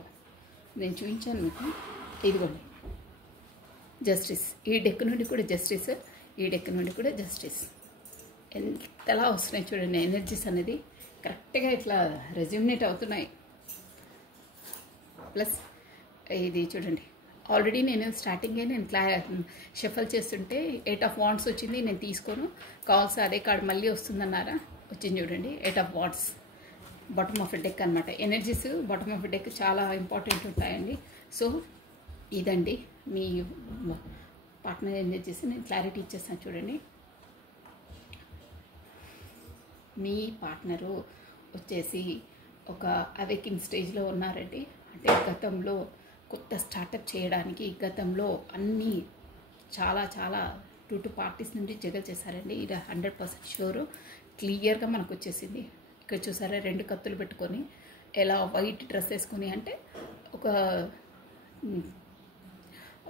నేను చూపించాను మీకు, ఇదిగోండి జస్టిస్. ఈ డెక్ నుండి కూడా జస్టిస్, ఈ డెక్ నుండి కూడా జస్టిస్. ఎంతలా వస్తున్నాయి చూడండి ఎనర్జీస్ అనేది, కరెక్ట్గా ఇట్లా రెజ్యూమినేట్ అవుతున్నాయి. ప్లస్ ఇది చూడండి, ఆల్రెడీ నేను స్టార్టింగే నేను షఫల్ చేస్తుంటే 8 ఆఫ్ వాండ్స్ వచ్చింది. నేను తీసుకోను, కావాల్సి అదే కార్డు మళ్ళీ వస్తుందన్నారా, వచ్చింది చూడండి 8 of wands. Bottom of deck అనమాట. ఎనర్జీస్ బాటమ్ ఆఫ్ డెక్ చాలా ఇంపార్టెంట్ ఉంటాయండి. సో ఇదండి మీ పార్ట్నర్ ఎనర్జీస్ నేను క్లారిటీ ఇచ్చేస్తాను చూడండి. మీ పార్ట్నరు వచ్చేసి ఒక అవేకింగ్ స్టేజ్లో ఉన్నారండి. అంటే గతంలో కొత్త స్టార్టప్ చేయడానికి, గతంలో అన్నీ చాలా 2 పార్టీస్ నుండి జగల్ చేశారండి. ఇది 100% షూరు, క్లియర్గా మనకు వచ్చేసింది. ఇక్కడ చూసారా 2 కత్తులు పెట్టుకొని ఎలా వైట్ డ్రెస్ వేసుకొని, అంటే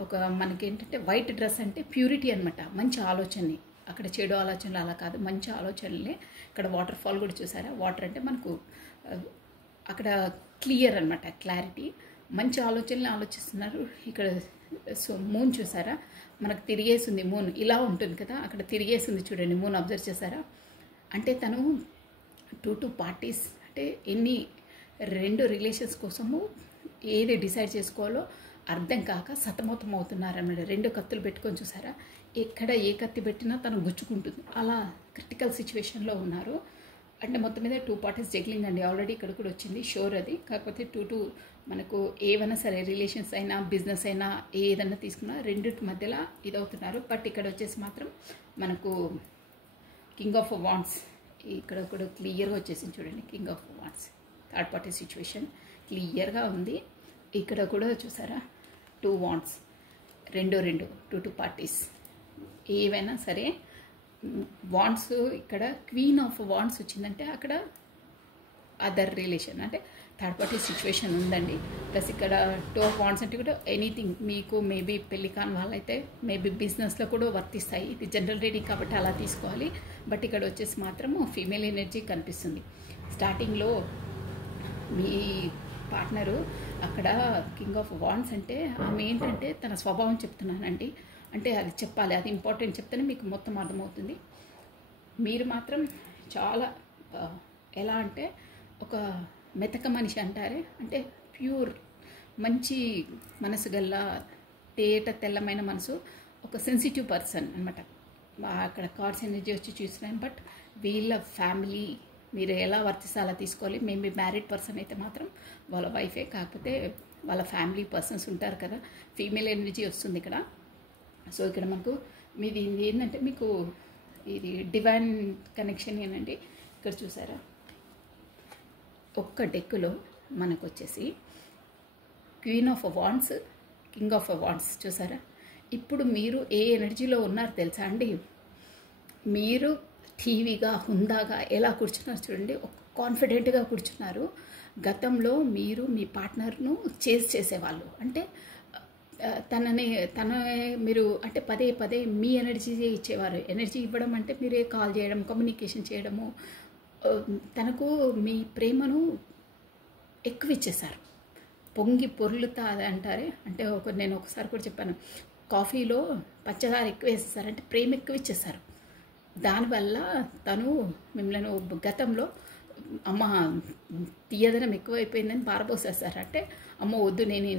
ఒక మనకేంటంటే వైట్ డ్రెస్ అంటే ప్యూరిటీ అనమాట, మంచి ఆలోచనని. అక్కడ చెడు ఆలోచనలు అలా కాదు, మంచి ఆలోచనలే. ఇక్కడ వాటర్ ఫాల్ కూడా చూసారా, వాటర్ అంటే మనకు అక్కడ క్లియర్ అనమాట, క్లారిటీ, మంచి ఆలోచనలు ఆలోచిస్తున్నారు. ఇక్కడ సో మూన్ చూసారా, మనకు తిరిగేసింది మూన్, ఇలా ఉంటుంది కదా, అక్కడ తిరిగేసింది చూడండి మూన్, అబ్జర్వ్ చేశారా. అంటే తను 2 పార్టీస్ అంటే 2 రిలేషన్స్ కోసము ఏది డిసైడ్ చేసుకోవాలో అర్థం కాక సతమతం అవుతున్నారన్నమాట. 2 కత్తులు పెట్టుకొని చూసారా, ఎక్కడ ఏ కత్తి పెట్టినా తను గుచ్చుకుంటుంది, అలా క్రిటికల్ సిచ్యువేషన్లో ఉన్నారు. అంటే మొత్తం మీద 2 పార్టీస్ జగ్లింగ్ అండి. ఆల్రెడీ ఇక్కడ కూడా వచ్చింది షోర్ అది. కాకపోతే 2 మనకు ఏవైనా సరే రిలేషన్స్ అయినా బిజినెస్ అయినా ఏదైనా తీసుకున్నా 2 మధ్యలో ఇదవుతున్నారు. బట్ ఇక్కడ వచ్చేసి మాత్రం మనకు కింగ్ ఆఫ్ వాండ్స్ ఇక్కడ కూడా క్లియర్గా వచ్చేసింది చూడండి. King of wands, third party situation క్లియర్గా ఉంది. ఇక్కడ కూడా చూసారా 2 వాండ్స్, 2 పార్టీస్ ఏవైనా సరే వాండ్స్. ఇక్కడ క్వీన్ ఆఫ్ వాండ్స్ వచ్చిందంటే అక్కడ అదర్ రిలేషన్ అంటే థర్డ్ పార్టీ సిచ్యువేషన్ ఉందండి. ప్లస్ ఇక్కడ 2 ఆఫ్ వాండ్స్ అంటే కూడా ఎనీథింగ్ మీకు మేబీ పెళ్లి కాని వాళ్ళైతే మేబీ బిజినెస్లో కూడా వర్తిస్తాయి. ఇది జనరల్ రీడింగ్ కాబట్టి అలా తీసుకోవాలి. బట్ ఇక్కడ వచ్చేసి మాత్రము ఫీమేల్ ఎనర్జీ కనిపిస్తుంది. స్టార్టింగ్లో మీ పార్ట్నరు అక్కడ కింగ్ ఆఫ్ వాండ్స్ అంటే ఆమె ఏంటంటే తన స్వభావం చెప్తున్నానండి, అంటే అది చెప్పాలి, అది ఇంపార్టెంట్, చెప్తేనే మీకు మొత్తం అర్థమవుతుంది. మీరు మాత్రం చాలా ఎలా అంటే ఒక మెతక మనిషి అంటారే, అంటే ప్యూర్ మంచి మనసు గల్ల తేట తెల్లమైన మనసు, ఒక సెన్సిటివ్ పర్సన్ అనమాట. అక్కడ కార్డ్స్ ఎనర్జీ వచ్చి చూస్తున్నాను. బట్ వీళ్ళ ఫ్యామిలీ మీరు ఎలా వర్తిస్తాలో తీసుకోవాలి. మేబీ మ్యారీడ్ పర్సన్ అయితే మాత్రం వాళ్ళ వైఫే, కాకపోతే వాళ్ళ ఫ్యామిలీ పర్సన్స్ ఉంటారు కదా, ఫీమేల్ ఎనర్జీ వస్తుంది ఇక్కడ. సో ఇక్కడ మనకు మీది ఏంటంటే మీకు ఇది డివైన్ కనెక్షన్ ఏనండి. ఇక్కడ చూసారా ఒక్క డెక్కులో మనకు వచ్చేసి queen of wands, king of wands చూసారా. ఇప్పుడు మీరు ఏ ఎనర్జీలో ఉన్నారు తెలుసా అండి? మీరు టీవీగా హుందాగా ఎలా కూర్చున్నారు చూడండి, ఒక కాన్ఫిడెంట్గా కూర్చున్నారు. గతంలో మీరు మీ పార్ట్నర్ను చేసేవాళ్ళు, అంటే తన మీరు అంటే పదే పదే మీ ఎనర్జీ ఇచ్చేవారు. ఎనర్జీ ఇవ్వడం అంటే మీరే కాల్ చేయడం, కమ్యూనికేషన్ చేయడము, తనకు మీ ప్రేమను ఎక్కువ ఇచ్చేశారు. పొంగి పొర్లుతా అంటారే, అంటే నేను ఒకసారి కూడా చెప్పాను, కాఫీలో పంచదార ఎక్కువ వేసేసారు అంటే ప్రేమ ఎక్కువ ఇచ్చేసారు. దానివల్ల తను మిమ్మల్ని గతంలో అమ్మ తీయదనం ఎక్కువైపోయిందని పారబోసేస్తారు. అంటే అమ్మ వద్దు, నేను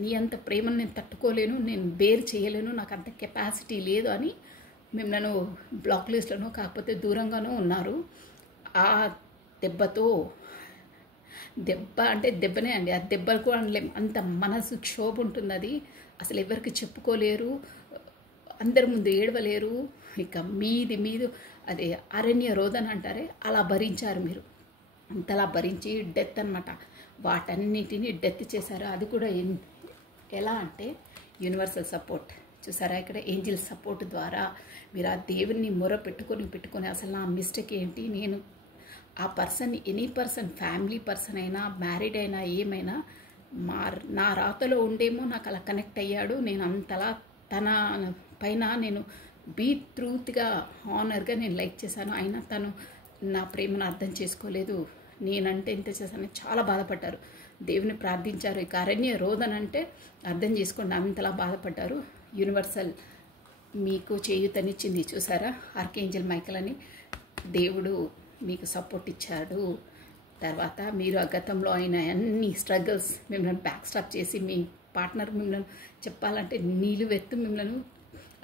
నీ అంత ప్రేమను నేను తట్టుకోలేను, నేను బేర్ చేయలేను, నాకు అంత కెపాసిటీ లేదు అని మిమ్మల్ని బ్లాక్ లిస్ట్లోనో కాకపోతే దూరంగానో ఉన్నారు. ఆ దెబ్బతో, దెబ్బ అంటే దెబ్బనే అండి, ఆ దెబ్బలు కూడా అనలేము, అంత మనసు క్షోభ ఉంటుంది. అది అసలు ఎవరికి చెప్పుకోలేరు, అందరి ముందు ఏడవలేరు. ఇక మీది అదే అరణ్య రోదన అంటారే అలా భరించారు మీరు. అంతలా భరించి డెత్ అనమాట, వాటన్నిటిని డెత్ చేశారు. అది కూడా ఎలా అంటే యూనివర్సల్ సపోర్ట్ చూసారా, ఇక్కడ ఏంజిల్ సపోర్ట్ ద్వారా మీరు ఆ దేవుని మొర పెట్టుకొని అసలు నా మిస్టేక్ ఏంటి, నేను ఆ person any person, family person అయినా మ్యారీడ్ అయినా ఏమైనా నా రాతలో ఉండేమో నాకు అలా కనెక్ట్ అయ్యాడు, నేను అంతలా తన పైన నేను బీ ట్రూత్గా హానర్గా నేను లైక్ చేశాను, అయినా తను నా ప్రేమను అర్థం చేసుకోలేదు, నేనంటే ఇంత చేశాను, చాలా బాధపడ్డారు. దేవుని ప్రార్థించారు. ఇక అరణ్య రోదన అంటే అర్థం చేసుకోండి, అంతలా బాధపడ్డారు. యూనివర్సల్ మీకు చేయూతనిచ్చింది చూసారా, ఆర్కేంజల్ మైకేల్ అని దేవుడు మీకు సపోర్ట్ ఇచ్చాడు. తర్వాత మీరు ఆ గతంలో అయిన అన్ని స్ట్రగుల్స్ మిమ్మల్ని బ్యాక్ స్టాప్ చేసి మీ పార్ట్నర్ మిమ్మల్ని చెప్పాలంటే నిలువెత్తు మిమ్మల్ని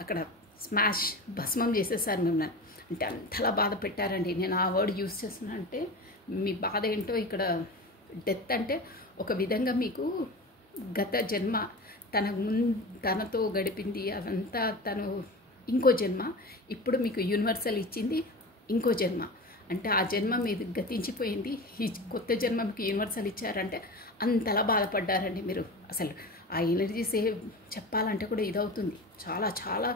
అక్కడ స్మాష్ భస్మం చేసేసారు మిమ్మల్ని. అంటే అంతలా బాధ పెట్టారండి. నేను ఆ వర్డ్ యూజ్ చేస్తున్నా అంటే మీ బాధ ఏంటో ఇక్కడ డెత్ అంటే ఒక విధంగా మీకు గత జన్మ తనతో గడిపింది అదంతా తను ఇంకో జన్మ, ఇప్పుడు మీకు యూనివర్సల్ ఇచ్చింది ఇంకో జన్మ. అంటే ఆ జన్మ మీది గతించిపోయింది, ఈ కొత్త జన్మ మీకు యూనివర్సల్ ఇచ్చారంటే అంతలా బాధపడ్డారండి మీరు. అసలు ఆ ఎనర్జీస్ చెప్పాలంటే కూడా ఇదవుతుంది. చాలా చాలా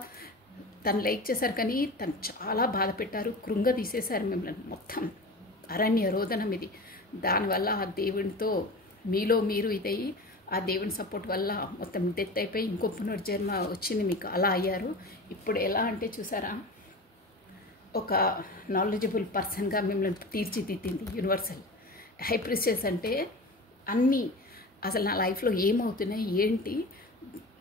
తను లైక్ చేశారు కానీ తను చాలా బాధ పెట్టారు, కృంగ తీసేశారు మిమ్మల్ని. మొత్తం అరణ్య రోదనం ఇది. దానివల్ల ఆ దేవునితో మీలో మీరు ఇదయ్యి ఆ దేవుని సపోర్ట్ వల్ల మొత్తం డెత్ అయిపోయి ఇంకో పునర్జన్మ వచ్చింది మీకు, అలా అయ్యారు. ఇప్పుడు ఎలా అంటే చూసారా, ఒక నాలెడ్జబుల్ పర్సన్గా మిమ్మల్ని తీర్చిదిద్దింది యూనివర్సల్. హై ప్రిస్టెస్ అంటే అన్నీ అసలు నా లైఫ్లో ఏమవుతున్నాయి ఏంటి,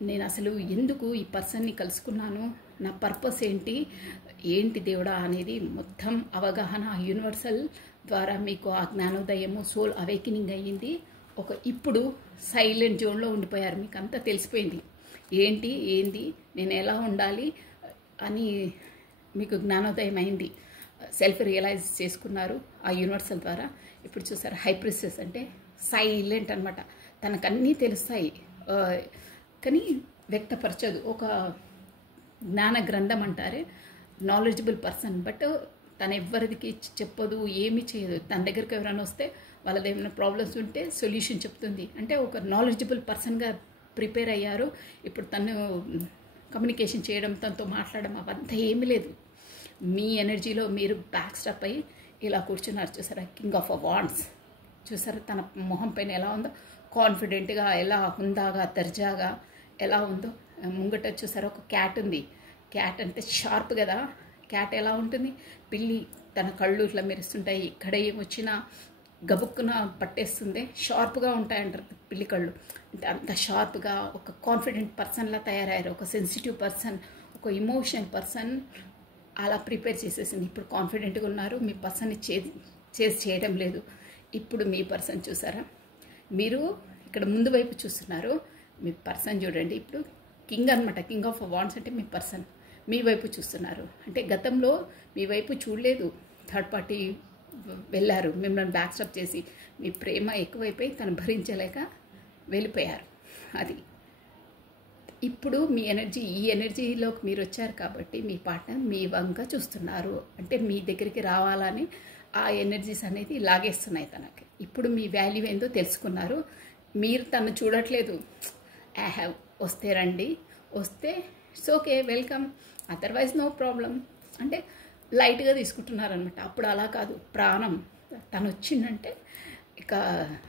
నేను అసలు ఎందుకు ఈ పర్సన్ని కలుసుకున్నాను, నా పర్పస్ ఏంటి దేవుడా అనేది మొత్తం అవగాహన యూనివర్సల్ ద్వారా మీకు ఆ జ్ఞానోదయము, సోల్ అవేకినింగ్ అయ్యింది. ఇప్పుడు సైలెంట్ జోన్లో ఉండిపోయారు, మీకు అంతా తెలిసిపోయింది ఏంది నేను ఎలా ఉండాలి అని మీకు జ్ఞానోదయం అయింది. సెల్ఫ్ రియలైజ్ చేసుకున్నారు ఆ యూనివర్సల్ ద్వారా. ఇప్పుడు చూసారు హై ప్రిస్టెస్ అంటే సైలెంట్ అనమాట, తనకన్నీ తెలుస్తాయి కానీ వ్యక్తపరచదు. ఒక జ్ఞాన గ్రంథం అంటారే, నాలెడ్జబుల్ పర్సన్, బట్ తను ఎవరికి చెప్పదు, ఏమీ చేయదు. తన దగ్గరికి ఎవరైనా వస్తే వాళ్ళది ఏమైనా ప్రాబ్లమ్స్ ఉంటే సొల్యూషన్ చెప్తుంది. అంటే ఒక నాలెడ్జబుల్ పర్సన్గా ప్రిపేర్ అయ్యారు. ఇప్పుడు తను కమ్యూనికేషన్ చేయడం, తనతో మాట్లాడడం అవంతా ఏమీ లేదు. మీ ఎనర్జీలో మీరు బ్యాక్ స్టెప్ అయ్యి ఇలా కూర్చున్నారు చూసారా, కింగ్ ఆఫ్ వాండ్స్ చూసారా, తన మొహం పైన ఎలా ఉందో, కాన్ఫిడెంట్గా ఎలా హుందాగా దర్జాగా ఎలా ఉందో. ముంగట చూసారా ఒక క్యాట్ ఉంది, క్యాట్ అంటే షార్ప్ కదా, క్యాట్ ఎలా ఉంటుంది, పిల్లి తన కళ్ళు ఇట్లా మెరుస్తుంటాయి, ఇక్కడ ఏమొచ్చినా గబుక్కున పట్టేస్తుంది, షార్ప్గా ఉంటాయంటారు పిల్లి కళ్ళు. అంటే అంత షార్ప్గా ఒక కాన్ఫిడెంట్ పర్సన్లా తయారయ్యారు, ఒక సెన్సిటివ్ పర్సన్, ఒక ఇమోషనల్ పర్సన్ అలా ప్రిపేర్ చేసేసింది. ఇప్పుడు కాన్ఫిడెంట్గా ఉన్నారు, మీ పర్సన్ని చేయడం లేదు. ఇప్పుడు మీ పర్సన్ చూసారా, మీరు ఇక్కడ ముందు వైపు చూస్తున్నారు, మీ పర్సన్ చూడండి. ఇప్పుడు కింగ్ అనమాట, కింగ్ ఆఫ్ వాండ్స్ అంటే మీ పర్సన్. మీ వైపు చూస్తున్నారు. అంటే గతంలో మీ వైపు చూడలేదు, థర్డ్ పార్టీ వెళ్ళారు, మిమ్మల్ని బ్యాక్ స్టెప్ చేసి మీ ప్రేమ ఎక్కువైపోయి తను భరించలేక వెళ్ళిపోయారు. అది ఇప్పుడు మీ ఎనర్జీ, ఈ ఎనర్జీలోకి మీరు వచ్చారు కాబట్టి మీ పార్ట్నర్ మీ వంక చూస్తున్నారు. అంటే మీ దగ్గరికి రావాలని ఆ ఎనర్జీస్ అనేది లాగేస్తున్నాయి తనకి. ఇప్పుడు మీ వాల్యూ ఏందో తెలుసుకున్నారు. మీరు తను చూడట్లేదు, ఐ హ్యావ్ వస్తే రండి, వస్తే it's okay, welcome, otherwise no problem అంటే లైట్గా తీసుకుంటున్నారనమాట. అప్పుడు అలా కాదు, ప్రాణం. తను వచ్చిందంటే ఇక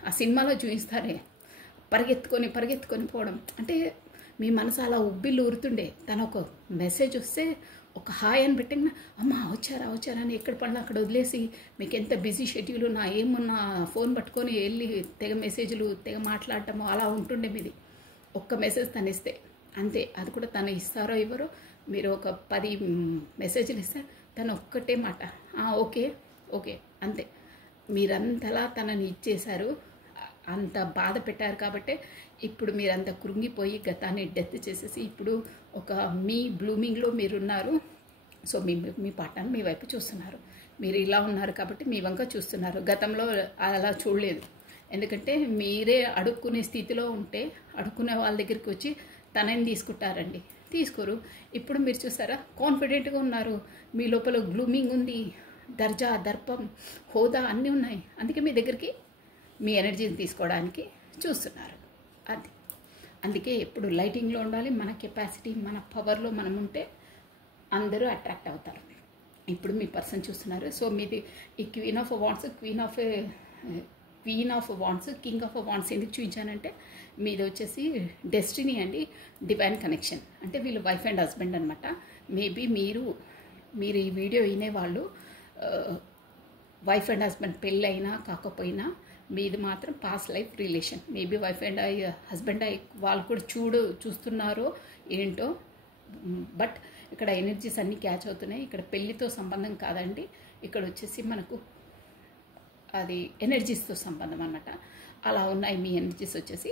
ఆ సినిమాలో చూపిస్తారే, పరిగెత్తుకొని పరిగెత్తుకొని పోవడం. అంటే మీ మనసు అలా ఉబ్బిల్లు ఊరుతుండే. తను ఒక మెసేజ్ వస్తే ఒక హాయ్ అని పెట్టిన, అమ్మ వచ్చారా వచ్చారా అని ఎక్కడ పడినా అక్కడ వదిలేసి, మీకు ఎంత బిజీ షెడ్యూల్ నా ఏమున్నా ఫోన్ పట్టుకొని వెళ్ళి తెగ మెసేజ్లు తెగ మాట్లాడటము అలా ఉంటుండే మీది. ఒక్క మెసేజ్ తను ఇస్తే అంతే. అది కూడా తను ఇస్తారో ఇవ్వరో, మీరు ఒక 10 మెసేజ్లు ఇస్తే తను ఒక్కటే మాట, ఓకే ఓకే అంతే. మీరంతలా తనని ఇచ్చేశారు, అంత బాధ పెట్టారు కాబట్టి ఇప్పుడు మీరంత కృంగిపోయి గతాన్ని డెత్ చేసేసి ఇప్పుడు ఒక మీ బ్లూమింగ్లో మీరున్నారు. సో మీ పార్ట్నర్ మీ వైపు చూస్తున్నారు. మీరు ఇలా ఉన్నారు కాబట్టి మీ వంక చూస్తున్నారు. గతంలో అలా చూడలేదు. ఎందుకంటే మీరే అడుక్కునే స్థితిలో ఉంటే అడుక్కునే వాళ్ళ దగ్గరికి వచ్చి తనని తీసుకుంటారండి, తీసుకోరు. ఇప్పుడు మీరు చూసారా, కాన్ఫిడెంట్గా ఉన్నారు, మీ లోపల గ్లూమింగ్ ఉంది, దర్జా దర్పం హోదా అన్నీ ఉన్నాయి. అందుకే మీ దగ్గరికి మీ ఎనర్జీని తీసుకోవడానికి చూస్తున్నారు. అది అందుకే ఎప్పుడు లైటింగ్లో ఉండాలి. మన కెపాసిటీ, మన పవర్లో మనం ఉంటే అందరూ అట్రాక్ట్ అవుతారు. ఇప్పుడు మీ పర్సన్ చూస్తున్నారు. సో మీది ఈ queen of wands, queen of wands, king of wands ఎందుకు చూపించానంటే మీది వచ్చేసి డెస్టినీ అండి, డివైన్ కనెక్షన్. అంటే వీళ్ళు వైఫ్ అండ్ హస్బెండ్ అనమాట. మేబీ మీరు ఈ వీడియో వినేవాళ్ళు వైఫ్ అండ్ హస్బెండ్ పెళ్ళైనా కాకపోయినా మీది మాత్రం past life relation. Maybe wife and husband వాళ్ళు కూడా చూస్తున్నారో ఏంటో, బట్ ఇక్కడ ఎనర్జీస్ అన్నీ క్యాచ్ అవుతున్నాయి. ఇక్కడ పెళ్ళితో సంబంధం కాదండి, ఇక్కడ వచ్చేసి మనకు అది ఎనర్జీస్తో సంబంధం అన్నమాట. అలా ఉన్నాయి మీ ఎనర్జీస్ వచ్చేసి.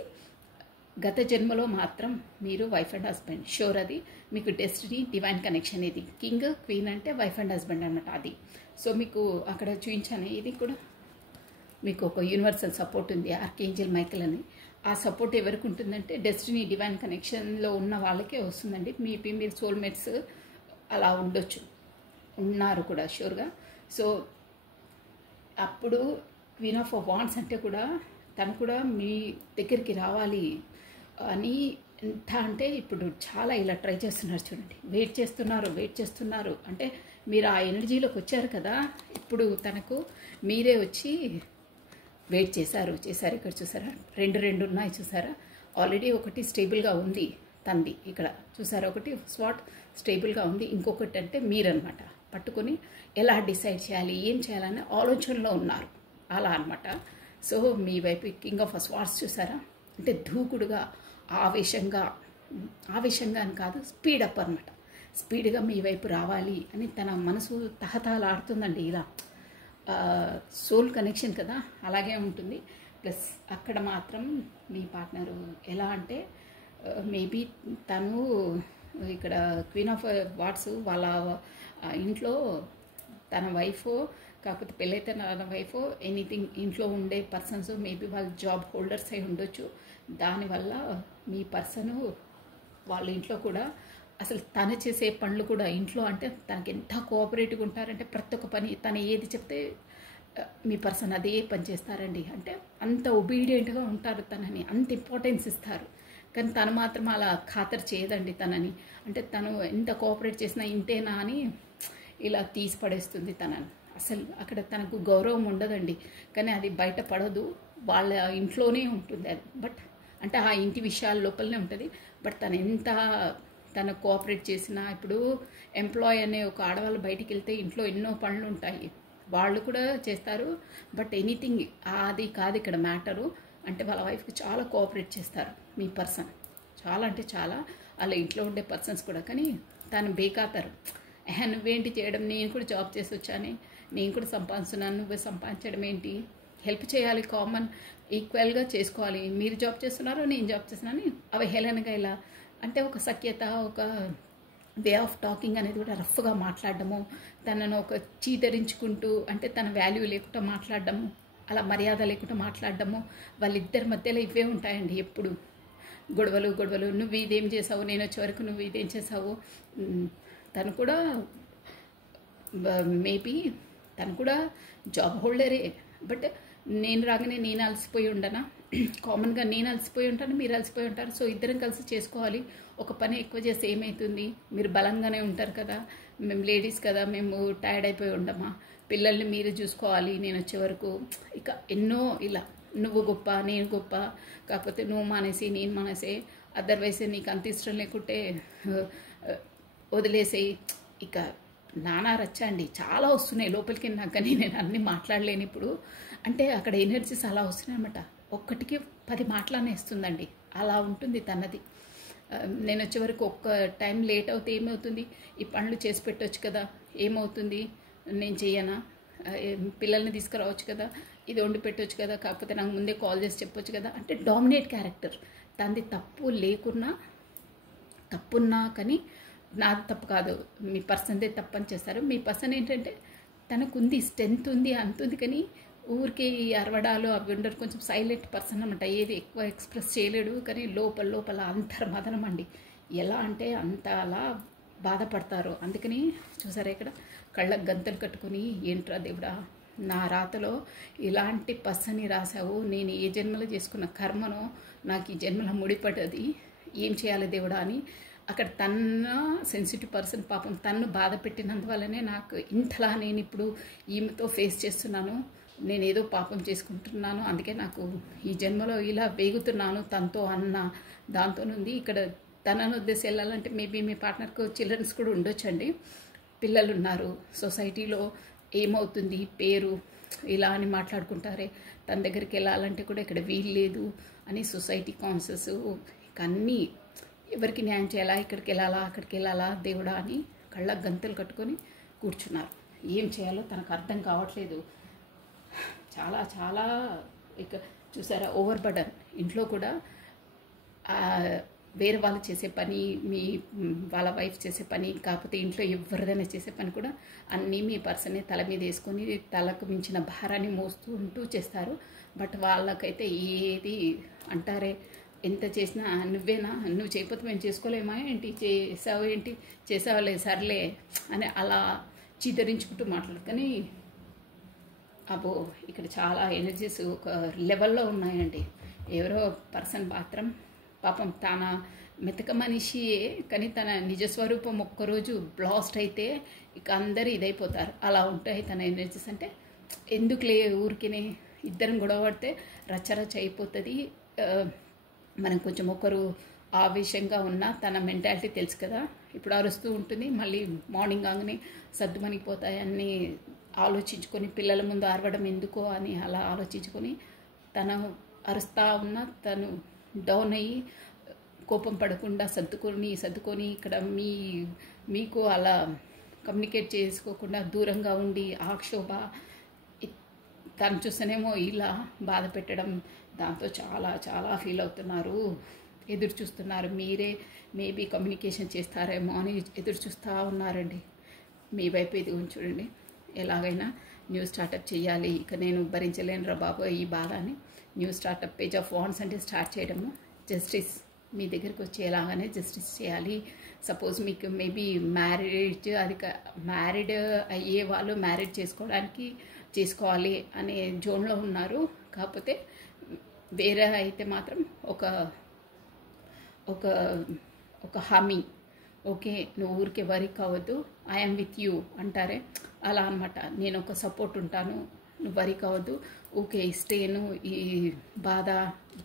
గత జన్మలో మాత్రం మీరు వైఫ్ అండ్ హస్బెండ్ షూర్. అది మీకు డెస్టినీ డివైన్ కనెక్షన్. ఇది కింగ్ క్వీన్ అంటే వైఫ్ అండ్ హస్బెండ్ అనమాట అది. సో మీకు అక్కడ చూపించాను, ఇది కూడా మీకు ఒక యూనివర్సల్ సపోర్ట్ ఉంది, ఆర్కేంజల్ మైకెల్ అని. ఆ సపోర్ట్ ఎవరికి ఉంటుందంటే డెస్టినీ డివైన్ కనెక్షన్లో ఉన్న వాళ్ళకే వస్తుందండి. మీరు సోల్మేట్స్ అలా ఉండొచ్చు, ఉన్నారు కూడా షూర్గా. సో అప్పుడు క్వీన్ ఆఫ్ వాండ్స్ అంటే కూడా తను కూడా మీ దగ్గరికి రావాలి అని ఎంత అంటే ఇప్పుడు చాలా ఇలా ట్రై చేస్తున్నారు చూడండి. వెయిట్ చేస్తున్నారు అంటే మీరు ఆ ఎనర్జీలోకి వచ్చారు కదా. ఇప్పుడు తనకు మీరే వచ్చి వెయిట్ చేశారు. ఇక్కడ చూసారా, రెండు ఉన్నాయి చూసారా. ఆల్రెడీ ఒకటి స్టేబుల్గా ఉంది తంది, ఇక్కడ చూసారా, ఒకటి స్వాట్ స్టేబుల్గా ఉంది. ఇంకొకటి అంటే మీరనమాట, పట్టుకొని ఎలా డిసైడ్ చేయాలి, ఏం చేయాలని ఆలోచనలో ఉన్నారు అలా అనమాట. సో మీ వైపు కింగ్ ఆఫ్ స్వాట్స్ చూసారా, అంటే దూకుడుగా ఆవేశంగా అని కాదు, స్పీడప్ అనమాట. స్పీడ్గా మీ వైపు రావాలి అని తన మనసు తహతహలాడుతుందండి. ఇలా సోల్ కనెక్షన్ కదా, అలాగే ఉంటుంది. ప్లస్ అక్కడ మాత్రం మీ పార్ట్నరు ఎలా అంటే మేబీ తను ఇక్కడ క్వీన్ ఆఫ్ వాట్స్ వాళ్ళ ఇంట్లో తన వైఫ్, కాకపోతే పెళ్ళైతే తన వైఫ్, ఎనీథింగ్ ఇంట్లో ఉండే పర్సన్స్ మేబీ వాళ్ళు జాబ్ హోల్డర్స్ అయి ఉండొచ్చు. దానివల్ల మీ పర్సను వాళ్ళ ఇంట్లో కూడా అసలు తను చేసే పనులు కూడా ఇంట్లో అంటే తనకి ఎంత కోఆపరేటివ్గా ఉంటారంటే ప్రతి ఒక్క పని తను ఏది చెప్తే మీ పర్సన్ అదే పని చేస్తారండి. అంటే అంత ఒబీడియంట్గా ఉంటారు, తనని అంత ఇంపార్టెన్స్ ఇస్తారు. కానీ తను మాత్రం అలా ఖాతరు చేయదండి తనని. అంటే తను ఎంత కోఆపరేట్ చేసినా ఇంతేనా అని ఇలా తీసి పడేస్తుంది తనని. అసలు అక్కడ తనకు గౌరవం ఉండదండి. కానీ అది బయట పడదు, వాళ్ళ ఇంట్లోనే ఉంటుంది అది. బట్ అంటే ఆ ఇంటి విషయాల లోపలనే ఉంటుంది. బట్ తను కోఆపరేట్ చేసినా, ఇప్పుడు ఎంప్లాయ్ అనే ఒక ఆడవాళ్ళు బయటికి వెళ్తే ఇంట్లో ఎన్నో పనులు ఉంటాయి, వాళ్ళు కూడా చేస్తారు. బట్ ఎనీథింగ్ అది కాదు ఇక్కడ మ్యాటరు. అంటే వాళ్ళ వైఫ్కి చాలా కోఆపరేట్ చేస్తారు మీ పర్సన్, చాలా అంటే చాలా. అలా ఇంట్లో ఉండే పర్సన్స్ కూడా. కానీ తను బేకాతారు, నువ్వేంటి చేయడం, నేను కూడా జాబ్ చేసి వచ్చాను, నేను కూడా సంపాదిస్తున్నాను, నువ్వే సంపాదించడం ఏంటి, హెల్ప్ చేయాలి, కామన్ ఈక్వల్గా చేసుకోవాలి. మీరు జాబ్ చేస్తున్నారు, నేను జాబ్ చేస్తున్నాను, అవహేళనగా ఇలా అంటే ఒక సఖ్యత, ఒక వే ఆఫ్ టాకింగ్ అనేది కూడా రఫ్గా మాట్లాడడము, తనను ఒక చీదరించుకుంటూ అంటే తన వాల్యూ లేకుండా మాట్లాడడము, అలా మర్యాద లేకుండా మాట్లాడడము, వాళ్ళిద్దరి మధ్యలో ఇవే ఉంటాయండి ఎప్పుడు. గొడవలు గొడవలు, నువ్వు ఇదేం చేసావు, నేను వచ్చే వరకు నువ్వు ఇదేం చేసావు. తను కూడా మేబీ తను కూడా జాబ్ హోల్డరే, బట్ నేను రాగానే నేను అలసిపోయి ఉండనా, కామన్గా నేను అలసిపోయి ఉంటాను, మీరు అలసిపోయి ఉంటారు. సో ఇద్దరం కలిసి చేసుకోవాలి. ఒక పని ఎక్కువ చేస్తే ఏమవుతుంది, మీరు బలంగానే ఉంటారు కదా, మేము లేడీస్ కదా, మేము టైర్డ్ అయిపోయి ఉండమా, పిల్లల్ని మీరు చూసుకోవాలి నేను వచ్చే వరకు. ఇక ఎన్నో ఇలా నువ్వు గొప్ప నేను గొప్ప, కాకపోతే నువ్వు మానేసి నేను మానేసే, అదర్వైజ్ నీకు అంత ఇష్టం లేకుంటే వదిలేసేయి. ఇక నానా రచ్చండి చాలా వస్తున్నాయి లోపలికి. నాకు కానీ నేను అన్నీ మాట్లాడలేను ఇప్పుడు. అంటే అక్కడ ఎనర్జీస్ అలా వస్తున్నాయి అన్నమాట. ఒక్కటికి 10 మాటలనేస్తుందండి, అలా ఉంటుంది తనది. నేను వచ్చే వరకు ఒక్క టైం లేట్ అవుతే ఏమవుతుంది, ఈ పనులు చేసి పెట్టవచ్చు కదా, ఏమవుతుంది నేను చెయ్యనా, పిల్లల్ని తీసుకురావచ్చు కదా, ఇది వండి పెట్టవచ్చు కదా, కాకపోతే నాకు ముందే కాల్ చేసి చెప్పొచ్చు కదా. అంటే డామినేట్ క్యారెక్టర్ తనది. తప్పు లేకున్నా తప్పున్నా కానీ నాది తప్పు కాదు, మీ పర్సన్దే తప్పు అని చేస్తారు. మీ పర్సన్ ఏంటంటే తనకుంది స్ట్రెంత్ ఉంది అంతుంది, కానీ ఊరికే ఈ అరవడాలు అవి ఉండరు. కొంచెం సైలెంట్ పర్సన్ అనమాట, ఏది ఎక్కువ ఎక్స్ప్రెస్ చేయలేడు, కానీ లోపల లోపల అంతర్మదనం అండి. ఎలా అంటే అంత అలా బాధపడతారు. అందుకని చూసారా ఇక్కడ కళ్ళకు గంతలు కట్టుకుని, ఏంట్రా దేవుడా నా రాతలో ఇలాంటి పర్సన్ని రాసావు, నేను ఏ జన్మలో చేసుకున్న కర్మనో నాకు ఈ జన్మలో ముడిపడ్డది, ఏం చేయాలి దేవుడా అని అక్కడ తన సెన్సిటివ్ పర్సన్ పాపం తన్ను బాధ పెట్టినందువల్లనే నాకు ఇంతలా నేను ఇప్పుడు ఈమెతో ఫేస్ చేస్తున్నాను, నేను ఏదో పాపం చేసుకుంటున్నాను, అందుకే నాకు ఈ జన్మలో ఇలా వేగుతున్నాను తనతో అన్న దాంతోనుంది. ఇక్కడ తనను ఉద్దేశం వెళ్ళాలంటే మేబీ మీ పార్ట్నర్కు చిల్డ్రన్స్ కూడా ఉండొచ్చండి, పిల్లలు ఉన్నారు, సొసైటీలో ఏమవుతుంది పేరు ఇలా అని మాట్లాడుకుంటారే, తన దగ్గరికి వెళ్ళాలంటే కూడా ఇక్కడ వీలు లేదు అని సొసైటీ కాన్సెస్, ఇక అన్నీ ఎవరికి న్యాయం చేయాలా, ఇక్కడికి వెళ్ళాలా అక్కడికి వెళ్ళాలా దేవుడా అని కళ్ళకు గంతలు కట్టుకొని కూర్చున్నారు. ఏం చేయాలో తనకు అర్థం కావట్లేదు. చాలా చాలా ఇక చూసారా ఓవర్ బర్డన్. ఇంట్లో కూడా వేరే వాళ్ళు చేసే పని, వాళ్ళ వైఫ్ చేసే పని, కాకపోతే ఇంట్లో ఎవరిదైనా చేసే పని కూడా అన్నీ మీ పర్సనే తల మీద వేసుకొని తలకు మించిన భారాన్ని మోస్తూ ఉంటూ చేస్తారు. బట్ వాళ్ళకైతే ఏది అంటారే, ఎంత చేసినా నువ్వేనా, నువ్వు చేయకపోతే మేము చేసుకోలేమా ఏంటి, చేసావు ఏంటి, చేసావులే సర్లే అని అలా చీదరించుకుంటూ మాట్లాడు. కానీ అబ్బో ఇక్కడ చాలా ఎనర్జీస్ ఒక లెవెల్లో ఉన్నాయండి. ఎవరో పర్సన్ మాత్రం పాపం తన మెతక మనిషియే, కానీ తన నిజస్వరూపం ఒక్కరోజు బ్లాస్ట్ అయితే ఇక అందరూ ఇదైపోతారు. అలా ఉంటాయి తన ఎనర్జీస్. అంటే ఎందుకులే ఊరికినే ఇద్దరం గొడవ పడితే రచ్చరచ్చ అయిపోతుంది, మనం కొంచెం ఒకరు ఆవేశంగా ఉన్నా తన మెంటాలిటీ తెలుసు కదా, ఇప్పుడు అరుస్తూ ఉంటుంది, మళ్ళీ మార్నింగ్ కాగానే సర్దుమణిపోతాయి అన్నీ ఆలోచించుకొని, పిల్లల ముందు అరవడం ఎందుకో అని అలా ఆలోచించుకొని తను అరుస్తూ ఉన్నా తను డౌన్ అయ్యి కోపం పడకుండా సర్దుకొని ఇక్కడ మీకు అలా కమ్యూనికేట్ చేసుకోకుండా దూరంగా ఉండి ఆ క్షోభ తను చూస్తేనేమో ఇలా బాధ పెట్టడం, దాంతో చాలా చాలా ఫీల్ అవుతున్నారు, ఎదురు చూస్తున్నారు. మీరే మేబీ కమ్యూనికేషన్ చేస్తారేమో అని ఎదురు చూస్తూ ఉన్నారండి. మీ వైపు ఎదుగు చూడండి. ఎలాగైనా న్యూ స్టార్టప్ చేయాలి, ఇక నేను భరించలేను రా బాబు ఈ బాధ అని new startup page of wands అంటే స్టార్ట్ చేయడము. జస్టిస్ మీ దగ్గరికి వచ్చి ఎలాగనే జస్టిస్ చేయాలి. సపోజ్ మీకు మేబీ మ్యారేజ్ మ్యారీడ్ అయ్యే వాళ్ళు మ్యారేజ్ చేసుకోవాలి అనే జోన్లో ఉన్నారు. కాకపోతే వేరే అయితే మాత్రం ఒక హామీ, ఓకే నువ్వు ఊరికే వరి కావద్దు, ఐఎమ్ విత్ యూ అంటారే అలా అనమాట. నేను ఒక సపోర్ట్ ఉంటాను, నువ్వు వరి కావద్దు, ఓకే ఇస్తేను ఈ బాధ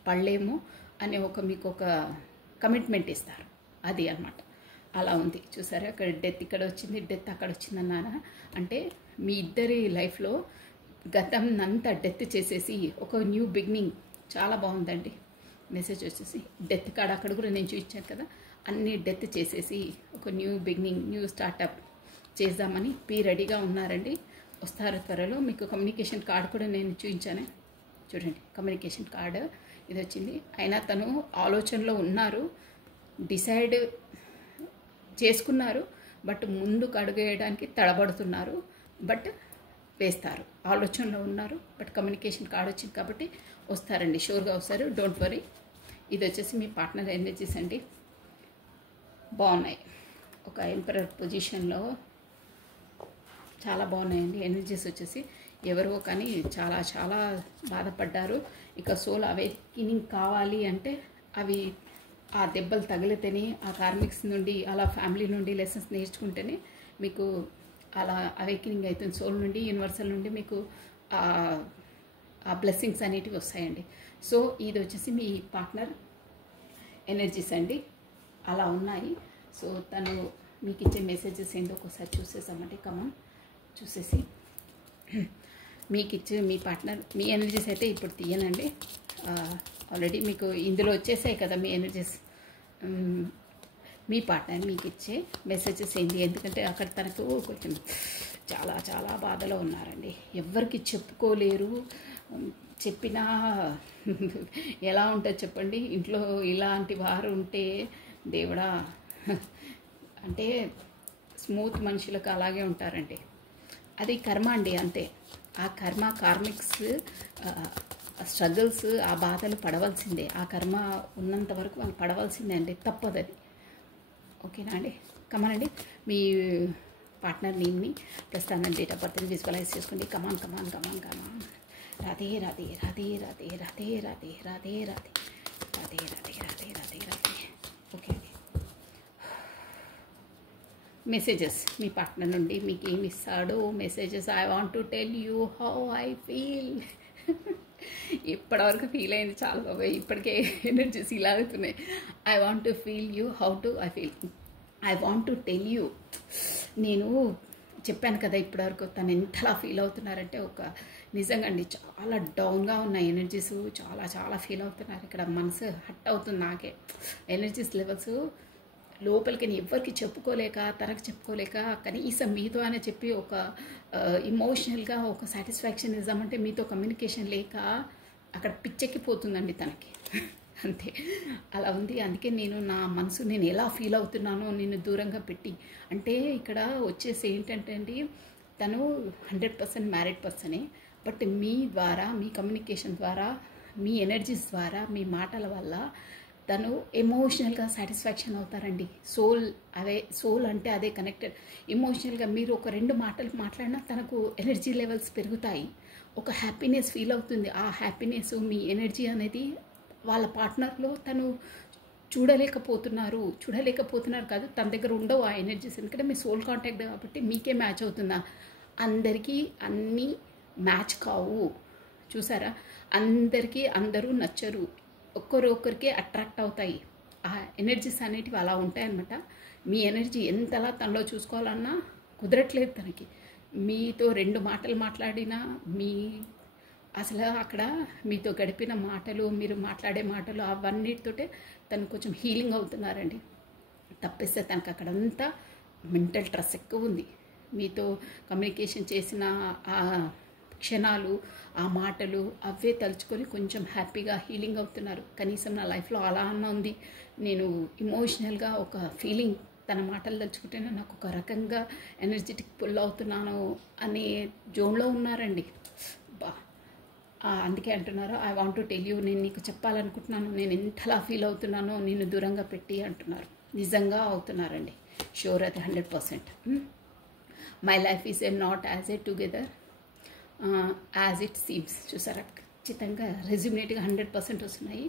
పడలేము అని మీకు ఒక కమిట్మెంట్ ఇస్తారు. అది అన్నమాట. అలా ఉంది చూసారా. అక్కడ డెత్ ఇక్కడ వచ్చింది, డెత్ అక్కడ వచ్చిందన్నారా. అంటే మీ ఇద్దరి లైఫ్లో గతం అంతా డెత్ చేసేసి ఒక న్యూ బిగినింగ్. చాలా బాగుందండి మెసేజ్ వచ్చేసి. డెత్ కార్డ్ అక్కడ కూడా నేను చూపించాను కదా, అన్నీ డెత్ చేసేసి ఒక న్యూ బిగినింగ్, న్యూ స్టార్టప్ చేద్దామని రెడీగా ఉన్నారండి. వస్తారు త్వరలో. మీకు కమ్యూనికేషన్ కార్డ్ కూడా నేను చూపించాను చూడండి. కమ్యూనికేషన్ కార్డ్ ఇది వచ్చింది. అయినా తను ఆలోచనలో ఉన్నారు, డిసైడ్ చేసుకున్నారు, బట్ ముందుకు అడుగేయడానికి తడబడుతున్నారు, బట్ వేస్తారు. ఆలోచనలో ఉన్నారు, బట్ కమ్యూనికేషన్ కార్డ్ వచ్చింది కాబట్టి వస్తారండి, షూర్గా వస్తారు, డోంట్ వరీ. ఇది వచ్చేసి మీ పార్ట్నర్ ఎనర్జీస్ అండి, బాగున్నాయి. ఒక ఎంపరర్ పొజిషన్లో చాలా బాగున్నాయండి ఎనర్జీస్ వచ్చేసి. ఎవరో కానీ చాలా చాలా బాధపడ్డారు. ఇక సోల్ అవేకినింగ్ కావాలి అంటే అవి ఆ దెబ్బలు తగిలితేనే, ఆ కార్మిక్స్ నుండి అలా ఫ్యామిలీ నుండి లెసన్స్ నేర్చుకుంటేనే మీకు అలా అవేకినింగ్ అవుతుంది. సోల్ నుండి, యూనివర్సల్ నుండి మీకు ఆ బ్లెస్సింగ్స్ అనేటివి వస్తాయండి. సో ఇది వచ్చేసి మీ పార్ట్నర్ ఎనర్జీస్ అండి, అలా ఉన్నాయి. సో తను మీకు ఇచ్చే మెసేజెస్ ఏంటో ఒకసారి చూసేసామంటే, కమాన్ చూసేసి మీకు ఇచ్చే మీ పార్ట్నర్ మీ ఎనర్జీస్ అయితే ఇప్పుడు తీయనండి, ఆల్రెడీ మీకు ఇందులో వచ్చేసాయి కదా మీ ఎనర్జీస్. మీ పార్ట్నర్ మీకు ఇచ్చే మెసేజెస్ ఏంటి, ఎందుకంటే అక్కడ తనకు కొంచెం చాలా చాలా బాధలో ఉన్నారండి, ఎవ్వరికి చెప్పుకోలేరు. చెప్పినా ఎలా ఉంటుంది చెప్పండి, ఇంట్లో ఇలాంటి వారు ఉంటే దేవుడా, అంటే స్మూత్ మనుషులకు అలాగే ఉంటారండి. అది కర్మ అండి, అంతే. ఆ కర్మ, కార్మిక్స్ స్ట్రగుల్స్, ఆ బాధలు పడవలసిందే. ఆ కర్మ ఉన్నంత వరకు వాళ్ళు పడవలసిందే అండి, తప్పదు అది. ఓకేనా అండి? కమానండి, మీ పార్ట్నర్ నేమ్ని ప్రస్తుతాన్ని డేట్ ఆఫ్ బర్త్ని విజువలైజ్ చేసుకోండి. కమాన్ కమాన్ కమాన్ కమాన్. రాధే రాధే రాధే రాధే రాధే రాధే రాధే రాధే రాధే రాధే రాధే రాధే రాధే. ఓకే అండి, మెసేజెస్ మీ పార్ట్నర్ నుండి మీకు ఏమి ఇస్తాడో messages. I want to tell you how I feel. ఇప్పటివరకు ఫీల్ అయింది చాలా బాగా, ఇప్పటికే ఎనర్జీస్ ఇలా అవుతున్నాయి. I want to feel you how to I feel. I want to tell you. నేను చెప్పాను కదా ఇప్పటివరకు తను ఎంతలా ఫీల్ అవుతున్నారంటే, ఒక నిజంగా అండి చాలా డౌన్గా ఉన్న ఎనర్జీస్, చాలా చాలా ఫీల్ అవుతున్నారు. ఇక్కడ మనసు హట్ అవుతుంది నాకే. ఎనర్జీస్ లెవెల్స్ లోపలికి ఎవరికి చెప్పుకోలేక, తనకు చెప్పుకోలేక, కనీసం మీతో అని చెప్పి ఒక ఇమోషనల్గా ఒక సాటిస్ఫాక్షన్ ఇద్దామంటే మీతో కమ్యూనికేషన్ లేక అక్కడ పిచ్చెక్కిపోతుందండి తనకి. అంతే, అలా ఉంది. అందుకే నేను నా మనసు నేను ఎలా ఫీల్ అవుతున్నానో నేను దూరంగా పెట్టి, అంటే ఇక్కడ వచ్చేసి ఏంటంటే అండి, తను 100% మ్యారీడ్ పర్సనే, బట్ మీ ద్వారా, మీ కమ్యూనికేషన్ ద్వారా, మీ ఎనర్జీస్ ద్వారా, మీ మాటల వల్ల తను ఎమోషనల్గా సాటిస్ఫాక్షన్ అవుతారండి. సోల్ అంటే అదే కనెక్టెడ్. ఎమోషనల్గా మీరు ఒక 2 మాటలు మాట్లాడినా తనకు ఎనర్జీ లెవెల్స్ పెరుగుతాయి, ఒక హ్యాపీనెస్ ఫీల్ అవుతుంది. ఆ హ్యాపీనెస్, మీ ఎనర్జీ అనేది వాళ్ళ పార్ట్నర్లో తను చూడలేకపోతున్నారు కాదు, తన దగ్గర ఉండవు ఆ ఎనర్జీస్. ఎందుకంటే మీ సోల్ కాంటాక్ట్ కాబట్టి మీకే మ్యాచ్ అవుతుందా, అందరికీ అన్నీ మ్యాచ్ కావు. చూసారా, అందరికీ అందరూ నచ్చరు, ఒక్కరొక్కరికి అట్రాక్ట్ అవుతాయి. ఆ ఎనర్జీస్ అనేటివి అలా ఉంటాయన్నమాట. మీ ఎనర్జీ ఎంతలా తనలో చూసుకోవాలన్నా కుదరట్లేదు తనకి. మీతో 2 మాటలు మాట్లాడినా, అసలు అక్కడ మీతో గడిపిన మాటలు, మీరు మాట్లాడే మాటలు, అవన్నిటితోటే తను కొంచెం హీలింగ్ అవుతున్నారండి. తప్పిస్తే తనకు అక్కడంతా మెంటల్ స్ట్రెస్ ఎక్కువ ఉంది. మీతో కమ్యూనికేషన్ చేసిన ఆ క్షణాలు, ఆ మాటలు, అవే తలుచుకొని కొంచెం హ్యాపీగా హీలింగ్ అవుతున్నారు. కనీసం నా లైఫ్లో అలా అన్న ఉంది, నేను ఇమోషనల్గా ఒక ఫీలింగ్ తన మాటలు తలుచుకుంటేనే నాకు ఒక రకంగా ఎనర్జెటిక్ పుల్ అవుతున్నాను అనే జోన్లో ఉన్నారండి. బా, అందుకే అంటున్నారు, I want to tell you, నేను నీకు చెప్పాలనుకుంటున్నాను, నేను ఎంతలా ఫీల్ అవుతున్నానో నిన్ను దూరంగా పెట్టి అంటున్నారు. నిజంగా అవుతున్నారండి, షూర్ అయితే 100%. My life is not as a together as it seems. చూసారా, ఖచ్చితంగా రెజ్యూమినేట్గా 100% వస్తున్నాయి.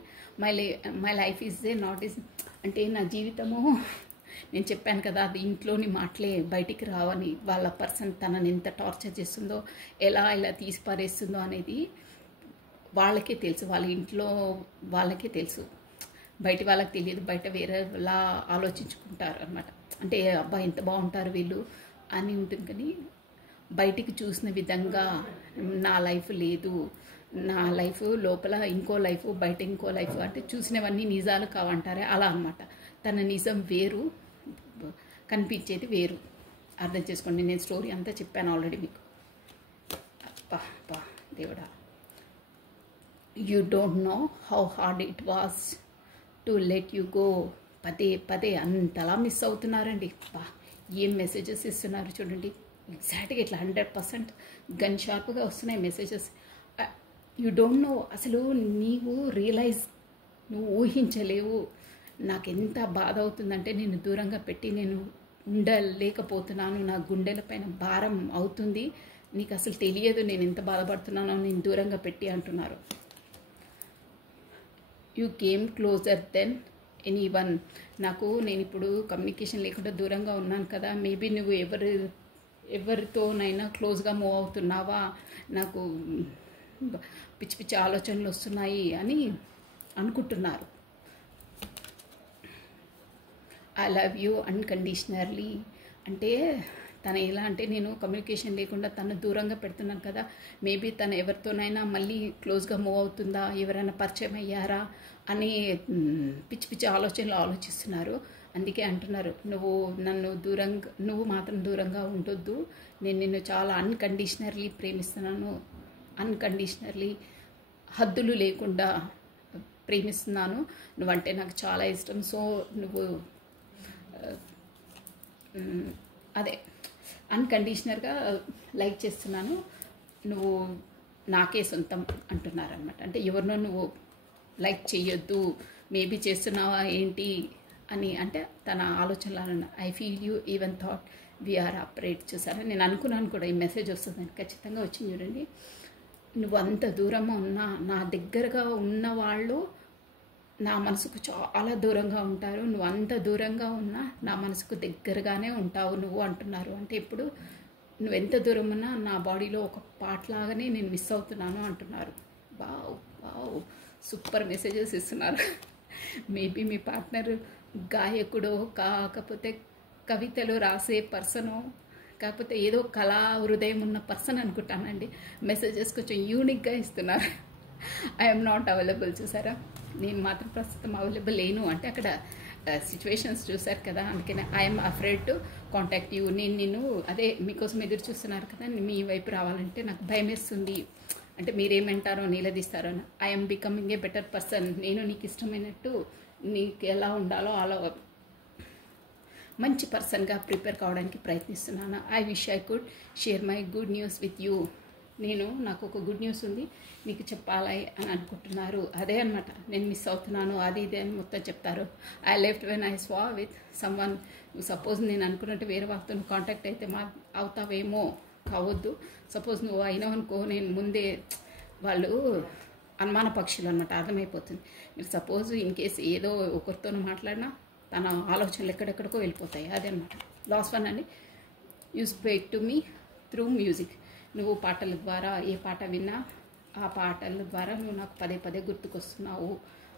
My life is not is అంటే నా జీవితము, నేను చెప్పాను కదా, అది ఇంట్లోని మాటలే బయటికి రావని. వాళ్ళ పర్సన్ తనని ఎంత టార్చర్ చేస్తుందో, ఎలా తీసి పారేస్తుందో అనేది వాళ్ళకే తెలుసు, వాళ్ళ ఇంట్లో వాళ్ళకే తెలుసు, బయట వాళ్ళకి తెలియదు. బయట వేరేలా ఆలోచించుకుంటారు అనమాట. అంటే అబ్బా ఎంత బాగుంటారు వీళ్ళు అని ఉంటుంది, కానీ బయటికి చూసిన విధంగా నా లైఫ్ లేదు, నా లైఫ్ లోపల ఇంకో లైఫ్, బయట ఇంకో లైఫ్, అంటే చూసినవన్నీ నిజాలు కావంటారే అలా అనమాట. తన నిజం వేరు, కనిపించేది వేరు. అర్థం చేసుకోండి, నేను స్టోరీ అంతా చెప్పాను ఆల్రెడీ మీకు. అబ్బా దేవుడా, you don't know how hard it was to let you go పదే పదే అంతలా మిస్ అవుతున్నారండి. బా ఏం మెసేజెస్ ఇస్తున్నారు చూడండి. ఎగ్జాక్ట్గా ఇట్లా 100% గన్ షార్ప్గా వస్తున్నాయి మెసేజెస్. యూ డోంట్ నో, అసలు నీవు రియలైజ్, నువ్వు ఊహించలేవు నాకు ఎంత బాధ అవుతుందంటే నేను దూరంగా పెట్టి నేను ఉండలేకపోతున్నాను, నా గుండెల పైన భారం అవుతుంది, నీకు అసలు తెలియదు నేను ఎంత బాధపడుతున్నానో నేను దూరంగా పెట్టి అంటున్నారు. You came closer then anyone. నేను ఇప్పుడు కమ్యూనికేషన్ లేకుండా దూరంగా ఉన్నాను కదా, మేబీ నువ్వు ఎవరితోనైనా క్లోజ్గా మూవ్ అవుతున్నావా, నాకు పిచ్చి పిచ్చి ఆలోచనలు వస్తున్నాయి అని అనుకుంటున్నారు. ఐ లవ్ యూ అన్కండిషనర్లీ అంటే తను ఎలా అంటే నేను కమ్యూనికేషన్ లేకుండా తను దూరంగా పెడుతున్నాను కదా, మేబీ తను ఎవరితోనైనా మళ్ళీ క్లోజ్గా మూవ్ అవుతుందా, ఎవరైనా పరిచయం అయ్యారా అని పిచ్చి పిచ్చి ఆలోచనలు ఆలోచిస్తున్నారు. అందుకే అంటున్నారు నువ్వు మాత్రం దూరంగా ఉండొద్దు, నేను నిన్ను చాలా అన్కండిషనర్లీ ప్రేమిస్తున్నాను, అన్కండిషనర్లీ హద్దులు లేకుండా ప్రేమిస్తున్నాను, నువ్వంటే నాకు చాలా ఇష్టం, సో నువ్వు అదే అన్కండిషనల్గా లైక్ చేస్తున్నాను, నువ్వు నాకే సొంతం అంటున్నారనమాట. అంటే ఎవరినో నువ్వు లైక్ చేయొద్దు, మేబీ చేస్తున్నావా ఏంటి అని అంటే తన ఆలోచనలు. I feel you even thought we are apart. చూసారా, నేను అనుకున్నాను కూడా ఈ మెసేజ్ వస్తుందని, ఖచ్చితంగా వచ్చింది చూడండి. నువ్వు అంత దూరంగా ఉన్నా నా దగ్గరగా ఉన్న వాళ్ళు నా మనసుకు చాలా దూరంగా ఉంటారు, నువ్వు అంత దూరంగా ఉన్నా నా మనసుకు దగ్గరగానే ఉంటావు నువ్వు అంటున్నారు. అంటే ఇప్పుడు నువ్వు ఎంత దూరం ఉన్నా నా బాడీలో ఒక పార్ట్ లాగానే నేను మిస్ అవుతున్నాను అంటున్నారు. వావ్ వావ్, సూపర్ మెసేజెస్ ఇస్తున్నారు. మేబీ మీ పార్ట్నర్ గాయకుడో, కాకపోతే కవితలు రాసే పర్సనో, కాకపోతే ఏదో కళా హృదయం ఉన్న పర్సన్ అనుకుంటానండి. మెసేజెస్ కొంచెం యూనిక్గా ఇస్తున్నారు. I'm not available. చూసారా, నేను మాత్రం ప్రస్తుతం అవైలబుల్ లేను అంటే అక్కడ సిచ్యువేషన్స్ చూసారు కదా, అందుకనే I'm afraid to contact you. నిన్ను అదే మీకోసం ఎదురు చూస్తున్నారు కదా, మీ వైపు రావాలంటే నాకు భయం వేస్తుంది, అంటే మీరేమంటారో నిలదీస్తారో. I'm becoming a better person. నేను నీకు ఇష్టమైనట్టు నీకు ఎలా ఉండాలో అలా మంచి పర్సన్గా ప్రిపేర్ కావడానికి ప్రయత్నిస్తున్నాను. I wish I could share my good news with you. నాకు ఒక గుడ్ న్యూస్ ఉంది మీకు చెప్పాలి అని అనుకుంటున్నారు. అదే అనమాట, నేను మిస్ అవుతున్నాను అది ఇదే అని మొత్తం చెప్తారు. ఐ లెఫ్ట్ వెన్ ఐ స్వా విత్ సమ్ వన్. సపోజ్ నేను అనుకున్నట్టు వేరే వాళ్ళతో కాంటాక్ట్ అయితే అవుతావేమో, కావద్దు. సపోజ్ నువ్వు అయినావు అనుకో, నేను ముందే వాళ్ళు అనుమాన పక్షులు అనమాట, అర్థమైపోతుంది. మీరు సపోజ్ ఇన్ కేసు ఏదో ఒకరితో మాట్లాడినా తన ఆలోచనలు ఎక్కడెక్కడికో వెళ్ళిపోతాయి. అదే అనమాట లాస్ వన్ అండి. You speak to me through music. నువ్వు పాటల ద్వారా ఏ పాట విన్నా ఆ పాటల ద్వారా నువ్వు నాకు పదే పదే గుర్తుకొస్తున్నావు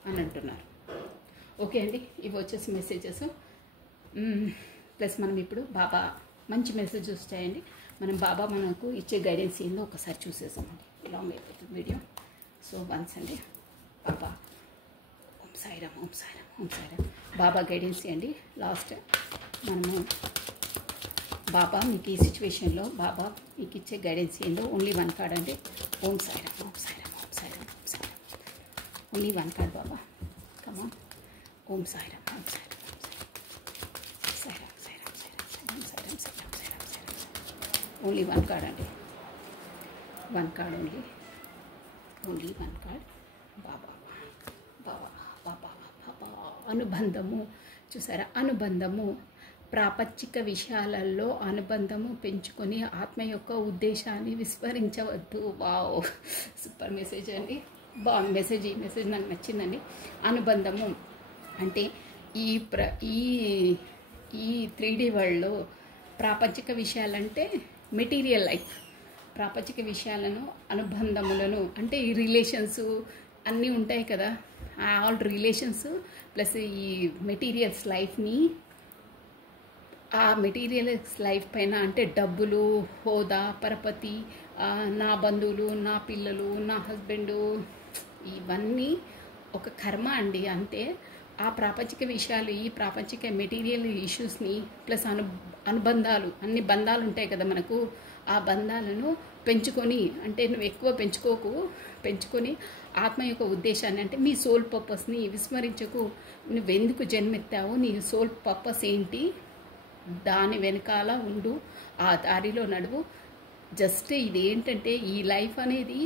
అని అంటున్నారు. ఓకే అండి, ఇవి వచ్చేసి మెసేజెస్. ప్లస్ మనం ఇప్పుడు బాబా మంచి మెసేజెస్ వచ్చాయండి. బాబా మనకు ఇచ్చే గైడెన్స్ ఏందో ఒకసారి చూసేసామండి. లాంగ్ అయిపోతుంది వీడియో. సో వన్స్ అండి, బాబా ఓం సాయిరామ్, ఓం సాయిరామ్, ఓం సాయిరామ్. బాబా గైడెన్స్ అండి. లాస్ట్ మనము బాబా మీకు ఈ సిచ్యువేషన్లో బాబా మీకు ఇచ్చే గైడెన్స్ ఏందో ఓన్లీ వన్ కార్డ్ అండి. Om Sairam, Om Sairam, Om Sairam, Om Sairam. Only one card Baba, కమా. Om Sairam, Om Sairam, Om Sairam, Sairam, Sairam, Sairam, Sairam, Sairam, Sairam, Sairam. Only one card అండి, one card only one card. Baba Baba Baba Baba. అనుబంధము. చూసారా, అనుబంధము. ప్రాపంచిక విషయాలలో అనుబంధము పెంచుకొని ఆత్మ యొక్క ఉద్దేశాన్ని విస్మరించవద్దు. వావ్, సూపర్ మెసేజ్ అండి, బాగుంది మెసేజ్. ఈ మెసేజ్ నాకు నచ్చిందండి. అనుబంధము అంటే ఈ 3D వరల్డ్లో ప్రాపంచిక విషయాలంటే మెటీరియల్ లైఫ్, ప్రాపంచిక విషయాలను, అనుబంధములను అంటే ఈ రిలేషన్స్ అన్నీ ఉంటాయి కదా, ఆల్ రిలేషన్స్ ప్లస్ ఈ మెటీరియల్స్ లైఫ్ని, ఆ మెటీరియల్స్ లైఫ్ పైన అంటే డబ్బులు, హోదా, పరపతి, నా బంధువులు, నా పిల్లలు, నా హస్బెండు, ఇవన్నీ ఒక కర్మ అండి. అంటే ఆ ప్రాపంచిక విషయాలు, ఈ ప్రాపంచిక మెటీరియల్ ఇష్యూస్ని ప్లస్ అనుబంధాలు, అన్ని బంధాలు ఉంటాయి కదా మనకు, ఆ బంధాలను పెంచుకొని, అంటే నువ్వు ఎక్కువ పెంచుకొని ఆత్మ యొక్క ఉద్దేశాన్ని, అంటే మీ సోల్ పర్పస్ని విస్మరించకు. నువ్వెందుకు జన్మెత్తావో, నీ సోల్ పర్పస్ ఏంటి, దాని వెనకాల ఉండు, ఆ దారిలో నడువు. జస్ట్ ఇది ఏంటంటే, ఈ లైఫ్ అనేది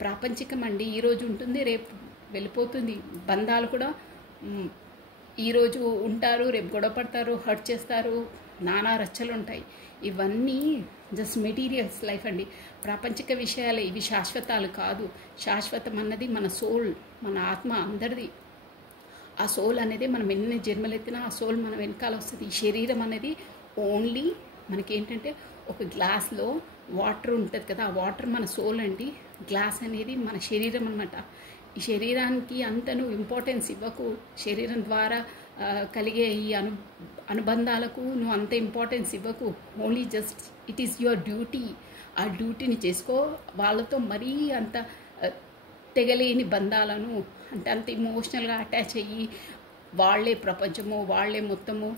ప్రాపంచికం అండి. ఈరోజు ఉంటుంది, రేపు వెళ్ళిపోతుంది. బంధాలు కూడా ఈరోజు ఉంటారు, రేపు గొడవ పడతారు, హర్ట్ చేస్తారు, నానా రచ్చలు ఉంటాయి. ఇవన్నీ జస్ట్ మెటీరియల్స్ లైఫ్ అండి, ప్రాపంచిక విషయాలే. ఇవి శాశ్వతాలు కాదు. శాశ్వతం అన్నది మన సోల్, మన ఆత్మ అందరిది. ఆ సోల్ అనేది మనం ఎన్ని జన్మలెత్తినా ఆ సోల్ మన వెనకాల వస్తుంది. ఈ శరీరం అనేది ఓన్లీ మనకేంటంటే ఒక గ్లాస్లో వాటర్ ఉంటుంది కదా, ఆ వాటర్ మన సోల్ అండి. గ్లాస్ అనేది మన శరీరం అన్నమాట. ఈ శరీరానికి అంత నువ్వు ఇంపార్టెన్స్ ఇవ్వకు. శరీరం ద్వారా కలిగే ఈ అనుబంధాలకు నువ్వు అంత ఇంపార్టెన్స్ ఇవ్వకు. Only just it is your duty. ఆ డ్యూటీని చేసుకో. వాళ్ళతో మరీ అంత తెగలేని బంధాలను, అంటే అంత ఇమోషనల్గా అటాచ్ అయ్యి వాళ్ళే ప్రపంచము, వాళ్ళే మొత్తము,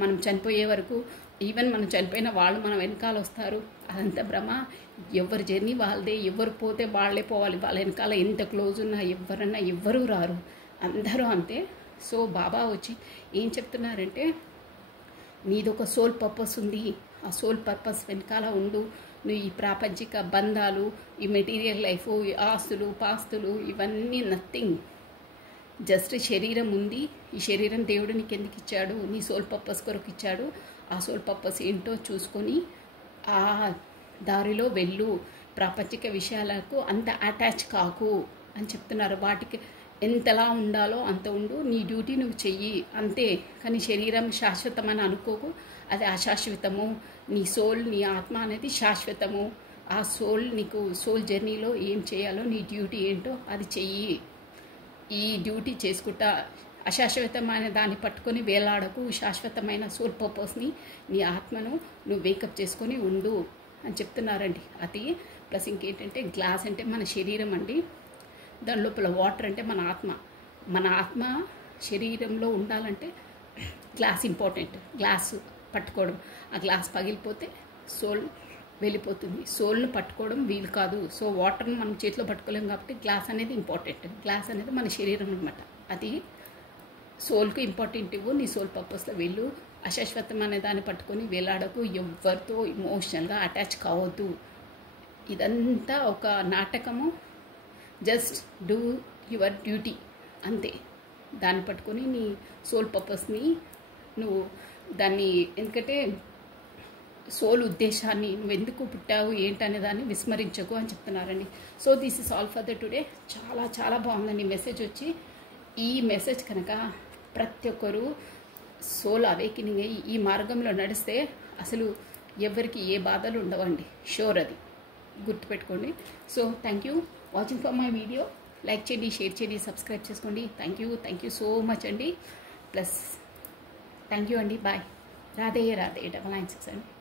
మనం చనిపోయే వరకు, ఈవెన్ మనం చనిపోయిన వాళ్ళు మన వెనకాల వస్తారు, అదంతా భ్రమ. ఎవరి జర్నీ వాళ్ళదే, ఎవరు పోతే వాళ్ళే పోవాలి. వాళ్ళ వెనకాల ఎంత క్లోజ్ ఉన్నా ఎవ్వరూ రారు, అందరూ అంతే. సో బాబా వచ్చి ఏం చెప్తున్నారంటే, నీదొక సోల్ పర్పస్ ఉంది, ఆ సోల్ పర్పస్ వెనకాల ఉండు. నువ్వు ఈ ప్రాపంచిక బంధాలు, ఈ మెటీరియల్ లైఫ్, ఈ ఆస్తులు పాస్తులు ఇవన్నీ నథింగ్. జస్ట్ శరీరం ఉంది. ఈ శరీరం దేవుడు నీకు ఎందుకు ఇచ్చాడు, నీ సోల్ పర్పస్ కొరకు ఇచ్చాడు. ఆ సోల్ పర్పస్ ఏంటో చూసుకొని ఆ దారిలో వెళ్ళు. ప్రాపంచిక విషయాలకు అంత అటాచ్ కాకు అని చెప్తున్నారు. వాటికి ఎంతలా ఉండాలో అంత ఉండు, నీ డ్యూటీ నువ్వు చెయ్యి అంతే. కానీ శరీరం శాశ్వతమని అనుకోకు, అది అశాశ్వతము. నీ సోల్, నీ ఆత్మ అనేది శాశ్వతము. ఆ సోల్ నీకు సోల్ జర్నీలో ఏం చేయాలో, నీ డ్యూటీ ఏంటో అది చెయ్యి. ఈ డ్యూటీ చేసుకుంటా అశాశ్వతమైన దాన్ని పట్టుకొని వేలాడకు. శాశ్వతమైన సోల్ పర్పస్ని, నీ ఆత్మను నువ్వు వేకప్ చేసుకొని ఉండు అని చెప్తున్నారండి. అది ప్లస్ ఇంకేంటంటే, గ్లాస్ అంటే మన శరీరం అండి, దాని లోపల వాటర్ అంటే మన ఆత్మ. మన ఆత్మ శరీరంలో ఉండాలంటే గ్లాస్ ఇంపార్టెంట్. గ్లాస్ పట్టుకోవడం, ఆ గ్లాస్ పగిలిపోతే సోల్ వెళ్ళిపోతుంది. సోల్ను పట్టుకోవడం వీలు కాదు. సో వాటర్ని మనం చేతిలో పట్టుకోలేం కాబట్టి గ్లాస్ అనేది ఇంపార్టెంట్. గ్లాస్ అనేది మన శరీరం అనమాట. అది సోల్కి ఇంపార్టెంట్ ఇవ్వు. నీ సోల్ పర్పస్లో వెళ్ళు. అశాశ్వతం అనే దాన్ని పట్టుకొని వేలాడకు. ఎవరితో ఇమోషనల్గా అటాచ్ కావద్దు. ఇదంతా ఒక నాటకము. జస్ట్ డూ యువర్ డ్యూటీ అంతే. దాన్ని పట్టుకొని నీ సోల్ పర్పస్ని నువ్వు దాన్ని, ఎందుకంటే సోల్ ఉద్దేశాన్ని, నువ్వు ఎందుకు పుట్టావు ఏంటనే దాన్ని విస్మరించకు అని చెప్తున్నారండి. So this is all for the today. చాలా చాలా బాగుందండి మెసేజ్ వచ్చి. ఈ మెసేజ్ కనుక ప్రతి ఒక్కరూ సోల్ అవేకినింగ్ అయ్యి ఈ మార్గంలో నడిస్తే అసలు ఎవరికి ఏ బాధలు ఉండవండి. షూర్, అది గుర్తుపెట్టుకోండి. So thank you watching for my video. Like చేయండి, షేర్ చేయండి, సబ్స్క్రైబ్ చేసుకోండి. థ్యాంక్ యూ సో మచ్ అండి. ప్లస్ థ్యాంక్ యూ అండి. బాయ్. రాధే రాధే 996 అండి.